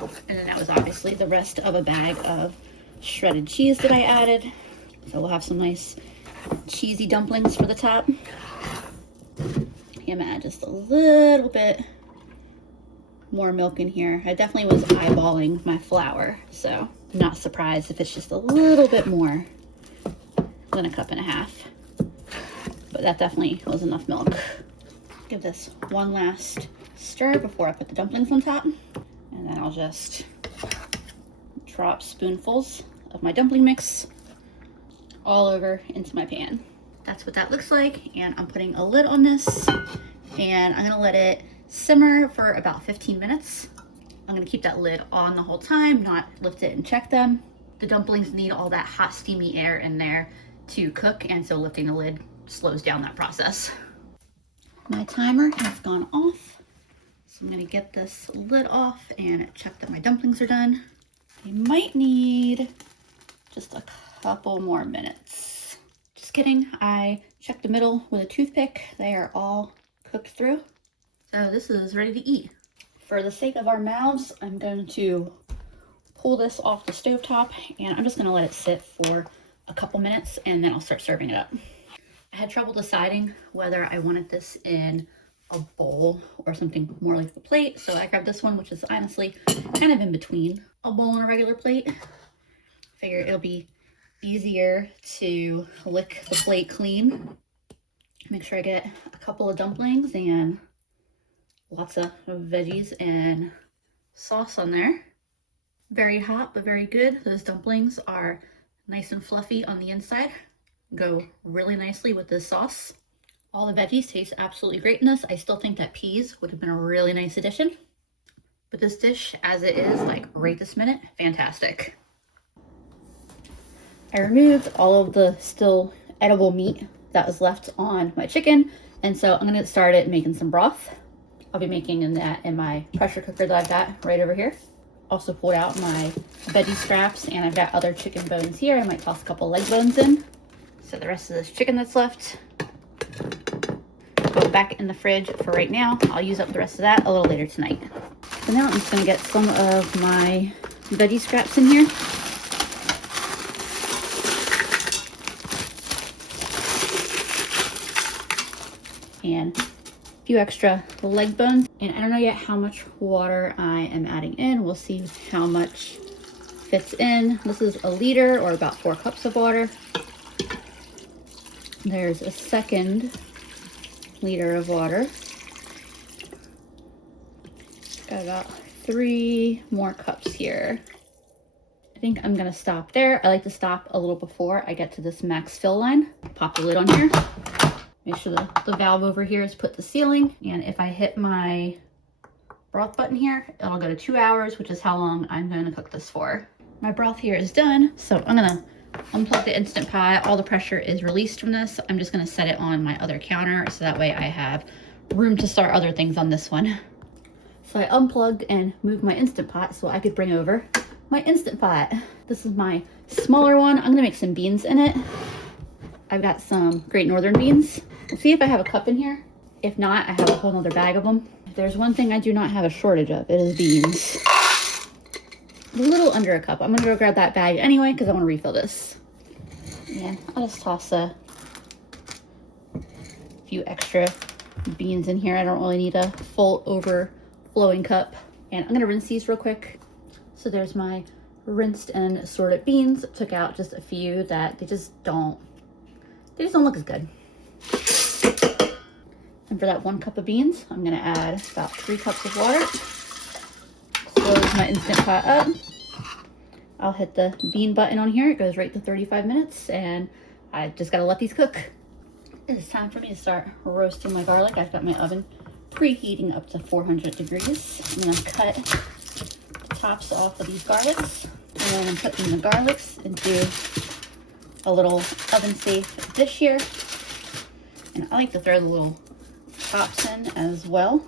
And then that was obviously the rest of a bag of shredded cheese that I added. So we'll have some nice cheesy dumplings for the top. I'm gonna add just a little bit more milk in here. I definitely was eyeballing my flour, so I'm not surprised if it's just a little bit more than 1.5 cups. But that definitely was enough milk. Give this one last stir before I put the dumplings on top. And then I'll just drop spoonfuls of my dumpling mix all over into my pan. That's what that looks like, and I'm putting a lid on this, and I'm gonna let it simmer for about 15 minutes. I'm gonna keep that lid on the whole time, not lift it and check them. The dumplings need all that hot, steamy air in there to cook, and so lifting the lid slows down that process. My timer has gone off, so I'm gonna get this lid off and check that my dumplings are done. You might need just a couple more minutes. Just kidding, I checked the middle with a toothpick. They are all cooked through. So this is ready to eat. For the sake of our mouths, I'm going to pull this off the stovetop and I'm just gonna let it sit for a couple minutes and then I'll start serving it up. I had trouble deciding whether I wanted this in a bowl or something more like a plate, so I grabbed this one, which is honestly kind of in between a bowl and a regular plate. Figure it'll be easier to lick the plate clean. Make sure I get a couple of dumplings and lots of veggies and sauce on there. Very hot, but very good. Those dumplings are nice and fluffy on the inside. Go really nicely with this sauce. All the veggies taste absolutely great in this. I still think that peas would have been a really nice addition. But this dish, as it is, like right this minute, fantastic. I removed all of the still edible meat that was left on my chicken, and so I'm gonna start it making some broth. I'll be making that in my pressure cooker that I've got right over here. Also pulled out my veggie scraps, and I've got other chicken bones here. I might toss a couple leg bones in. So the rest of this chicken that's left, go back in the fridge for right now. I'll use up the rest of that a little later tonight. So now I'm just gonna get some of my veggie scraps in here. And a few extra leg bones. And I don't know yet how much water I am adding in. We'll see how much fits in. This is 1 liter or about 4 cups of water. There's a second liter of water. Got about 3 more cups here. I think I'm gonna stop there. I like to stop a little before I get to this max fill line. Pop the lid on here. Make sure the valve over here is put to sealing. And if I hit my broth button here, it'll go to 2 hours, which is how long I'm going to cook this for. My broth here is done. So I'm gonna unplug the Instant Pot. All the pressure is released from this. I'm just gonna set it on my other counter so that way I have room to start other things on this one. So I unplugged and moved my Instant Pot so I could bring over my Instant Pot. This is my smaller one. I'm gonna make some beans in it. I've got some Great Northern beans. We'll see if I have a cup in here. If not, I have a whole nother bag of them. If there's one thing I do not have a shortage of, it is beans. A little under a cup. I'm gonna go grab that bag anyway because I want to refill this. And I'll just toss a few extra beans in here. I don't really need a full overflowing cup. And I'm gonna rinse these real quick. So there's my rinsed and assorted beans. Took out just a few that they just don't look as good. And for that 1 cup of beans, I'm gonna add about 3 cups of water. Close my Instant Pot up. I'll hit the bean button on here. It goes right to 35 minutes, and I just gotta let these cook. It is time for me to start roasting my garlic. I've got my oven preheating up to 400 degrees. I'm gonna cut the tops off of these garlics, and then I'm putting the garlics into a little oven-safe dish here. And I like to throw the little tops in as well.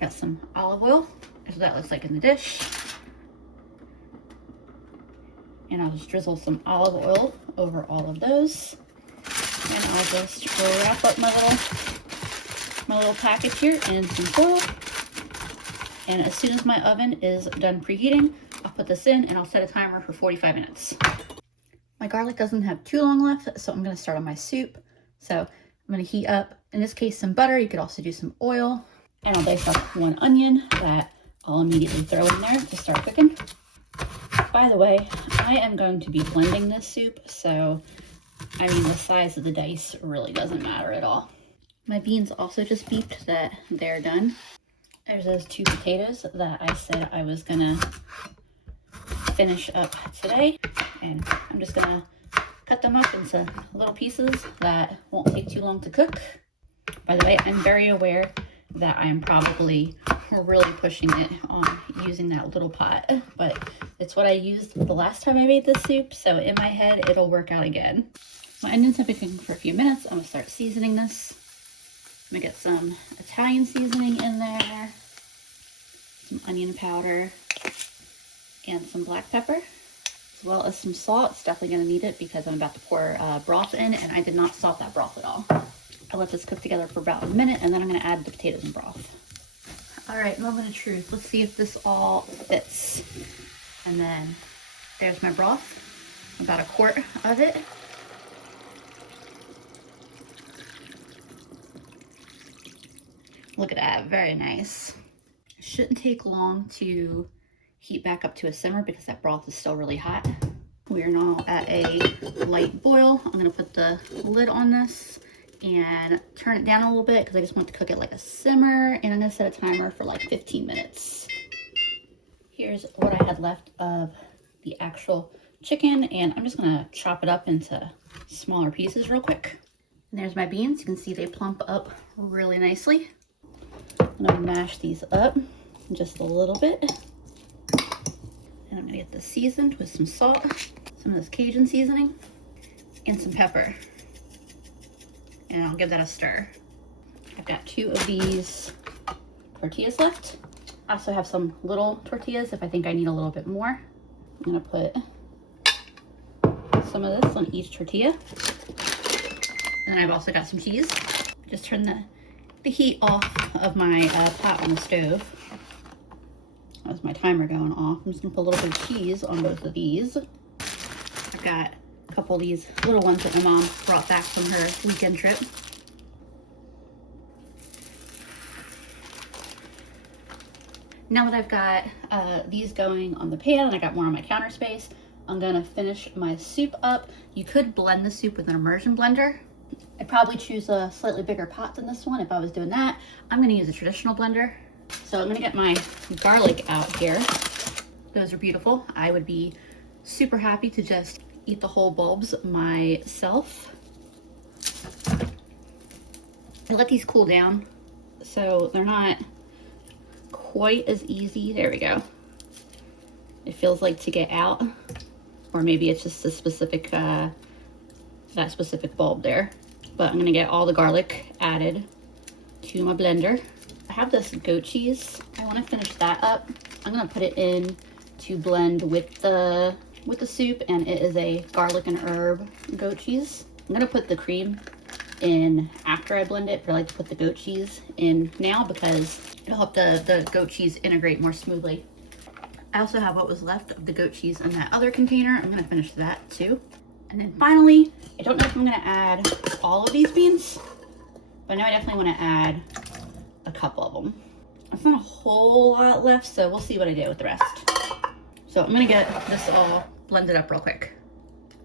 Got some olive oil. That's what that looks like in the dish. And I'll just drizzle some olive oil over all of those. And I'll just wrap up my little package here in some foil. And as soon as my oven is done preheating, I'll put this in and I'll set a timer for 45 minutes. My garlic doesn't have too long left, so I'm gonna start on my soup. So I'm gonna heat up, in this case, some butter. You could also do some oil. And I'll dice up 1 onion that I'll immediately throw in there to start cooking. By the way, I am going to be blending this soup, so I mean the size of the dice really doesn't matter at all. My beans also just beeped that they're done. There's those 2 potatoes that I said I was gonna finish up today, and I'm just gonna cut them up into little pieces that won't take too long to cook. By the way, I'm very aware that I'm probably really pushing it on using that little pot, but it's what I used the last time I made this soup, so in my head it'll work out again. My onions have been cooking for a few minutes. I'm gonna start seasoning this. I'm gonna get some Italian seasoning in there, some onion powder, and some black pepper, as well as some salt. It's definitely gonna need it because I'm about to pour broth in, and I did not salt that broth at all. I'll let this cook together for about a minute, and then I'm gonna add the potatoes and broth. All right, moment of truth. Let's see if this all fits. And then there's my broth, about a quart of it. Look at that, very nice. It shouldn't take long to heat back up to a simmer because that broth is still really hot. We are now at a light boil. I'm gonna put the lid on this and turn it down a little bit because I just want to cook it like a simmer, and I'm gonna set a timer for like 15 minutes. Here's what I had left of the actual chicken, and I'm just gonna chop it up into smaller pieces real quick. And there's my beans. You can see they plump up really nicely. I'm gonna mash these up just a little bit. And I'm gonna get this seasoned with some salt, some of this Cajun seasoning, and some pepper. And I'll give that a stir. I've got 2 of these tortillas left. I also have some little tortillas if I think I need a little bit more. I'm gonna put some of this on each tortilla. And I've also got some cheese. Just turn the heat off of my pot on the stove. That's my timer going off. I'm just gonna put a little bit of cheese on both of these. I've got a couple of these little ones that my mom brought back from her weekend trip. Now that I've got these going on the pan and I got more on my counter space, I'm gonna finish my soup up. You could blend the soup with an immersion blender. I'd probably choose a slightly bigger pot than this one if I was doing that. I'm gonna use a traditional blender. So I'm gonna get my garlic out here. Those are beautiful. I would be super happy to just eat the whole bulbs myself. I let these cool down so they're not quite as easy. There we go. It feels like to get out, or maybe it's just a specific, that specific bulb there. But I'm gonna get all the garlic added to my blender. I have this goat cheese. I want to finish that up. I'm gonna put it in to blend with the soup, and it is a garlic and herb goat cheese. I'm gonna put the cream in after I blend it, but I like to put the goat cheese in now because it'll help the goat cheese integrate more smoothly. I also have what was left of the goat cheese in that other container. I'm gonna finish that too. And then finally, I don't know if I'm gonna add all of these beans, but I know I definitely wanna add a couple of them. That's not a whole lot left, so we'll see what I do with the rest. So I'm gonna get this all blended up real quick.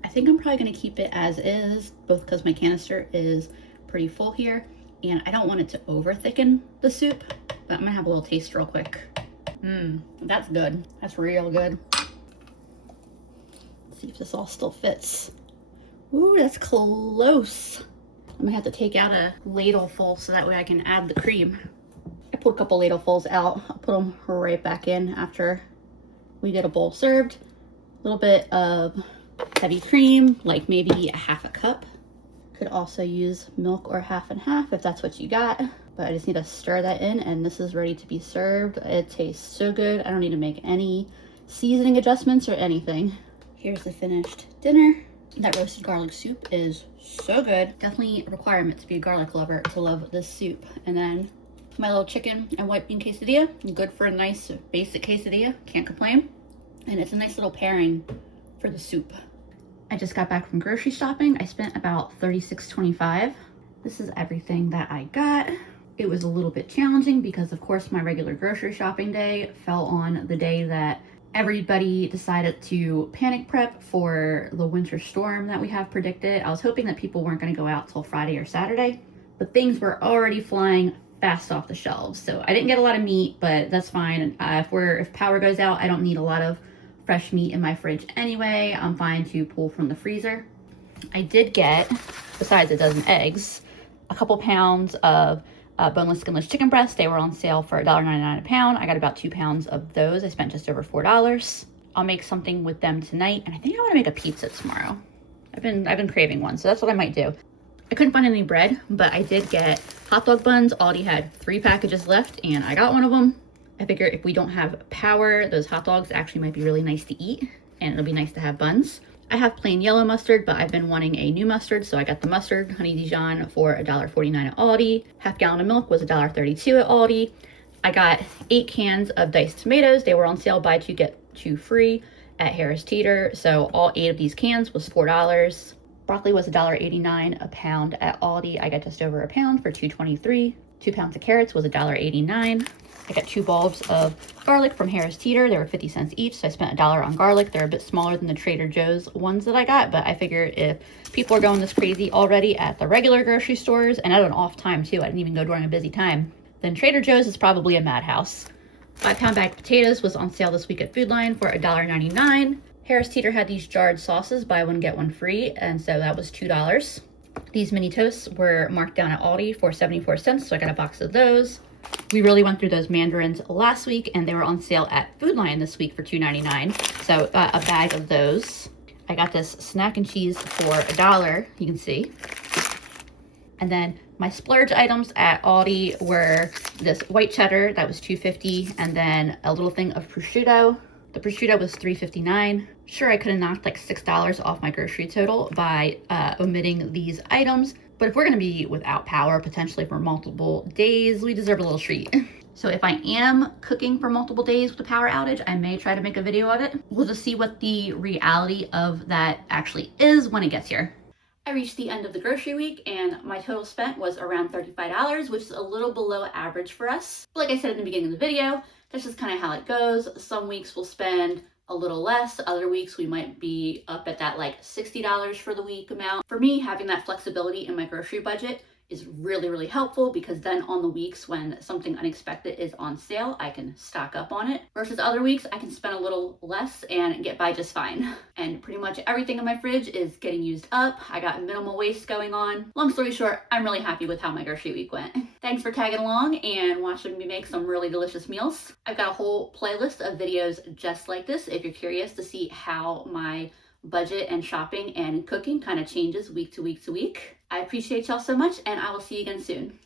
I think I'm probably gonna keep it as is, both because my canister is pretty full here, and I don't want it to over thicken the soup, but I'm gonna have a little taste real quick. That's good. That's real good. Let's see if this all still fits. Ooh, that's close. I'm gonna have to take out a ladle full so that way I can add the cream. I pulled a couple ladlefuls out. I'll put them right back in after we get a bowl served. A little bit of heavy cream, like maybe a half a cup. Could also use milk or half and half if that's what you got. But I just need to stir that in, and this is ready to be served. It tastes so good. I don't need to make any seasoning adjustments or anything. Here's the finished dinner. That roasted garlic soup is so good. Definitely a requirement to be a garlic lover to love this soup. And then my little chicken and white bean quesadilla. Good for a nice basic quesadilla. Can't complain. And it's a nice little pairing for the soup. I just got back from grocery shopping. I spent about $36.25. This is everything that I got. It was a little bit challenging because of course my regular grocery shopping day fell on the day that everybody decided to panic prep for the winter storm that we have predicted. I was hoping that people weren't going to go out till Friday or Saturday, but things were already flying fast off the shelves. So I didn't get a lot of meat, but that's fine. If power goes out, I don't need a lot of fresh meat in my fridge anyway. I'm fine to pull from the freezer. I did get, besides a dozen eggs, a couple pounds of boneless, skinless chicken breasts. They were on sale for $1.99 a pound. I got about 2 pounds of those. I spent just over $4. I'll make something with them tonight, and I think I want to make a pizza tomorrow. I've been craving one, so that's what I might do. I couldn't find any bread, but I did get hot dog buns. Aldi had 3 packages left, and I got one of them. I figure if we don't have power, those hot dogs actually might be really nice to eat, and it'll be nice to have buns. I have plain yellow mustard, but I've been wanting a new mustard, so I got the mustard Honey Dijon for $1.49 at Aldi. Half gallon of milk was $1.32 at Aldi. I got 8 cans of diced tomatoes. They were on sale, buy 2 get 2 free at Harris Teeter, so all 8 of these cans was $4. Broccoli was $1.89 a pound at Aldi. I got just over a pound for $2.23. 2 pounds of carrots was $1.89. I got 2 bulbs of garlic from Harris Teeter. They were 50 cents each, so I spent $1 on garlic. They're a bit smaller than the Trader Joe's ones that I got, but I figured if people are going this crazy already at the regular grocery stores, and at an off time too, I didn't even go during a busy time, then Trader Joe's is probably a madhouse. 5-pound bag of potatoes was on sale this week at Food Lion for $1.99. Harris Teeter had these jarred sauces, buy one get one free, and so that was $2. These mini toasts were marked down at Aldi for 74 cents, so I got a box of those. We really went through those mandarins last week, and they were on sale at Food Lion this week for $2.99, so got a bag of those. I got this snack and cheese for $1, you can see. And then my splurge items at Aldi were this white cheddar, that was $2.50, and then a little thing of prosciutto. The prosciutto was $3.59. Sure, I could have knocked like $6 off my grocery total by omitting these items, but if we're gonna be without power potentially for multiple days, we deserve a little treat. So if I am cooking for multiple days with a power outage, I may try to make a video of it. We'll just see what the reality of that actually is when it gets here. I reached the end of the grocery week and my total spent was around $35, which is a little below average for us. But like I said in the beginning of the video, that's just kind of how it goes. Some weeks we'll spend a little less. Other weeks we might be up at that like $60 for the week amount. For me, having that flexibility in my grocery budget is really, really helpful, because then on the weeks when something unexpected is on sale, I can stock up on it. Versus other weeks, I can spend a little less and get by just fine. And pretty much everything in my fridge is getting used up. I got minimal waste going on. Long story short, I'm really happy with how my grocery week went. Thanks for tagging along and watching me make some really delicious meals. I've got a whole playlist of videos just like this if you're curious to see how my budget and shopping and cooking kind of changes week to week to week. I appreciate y'all so much, and I will see you again soon.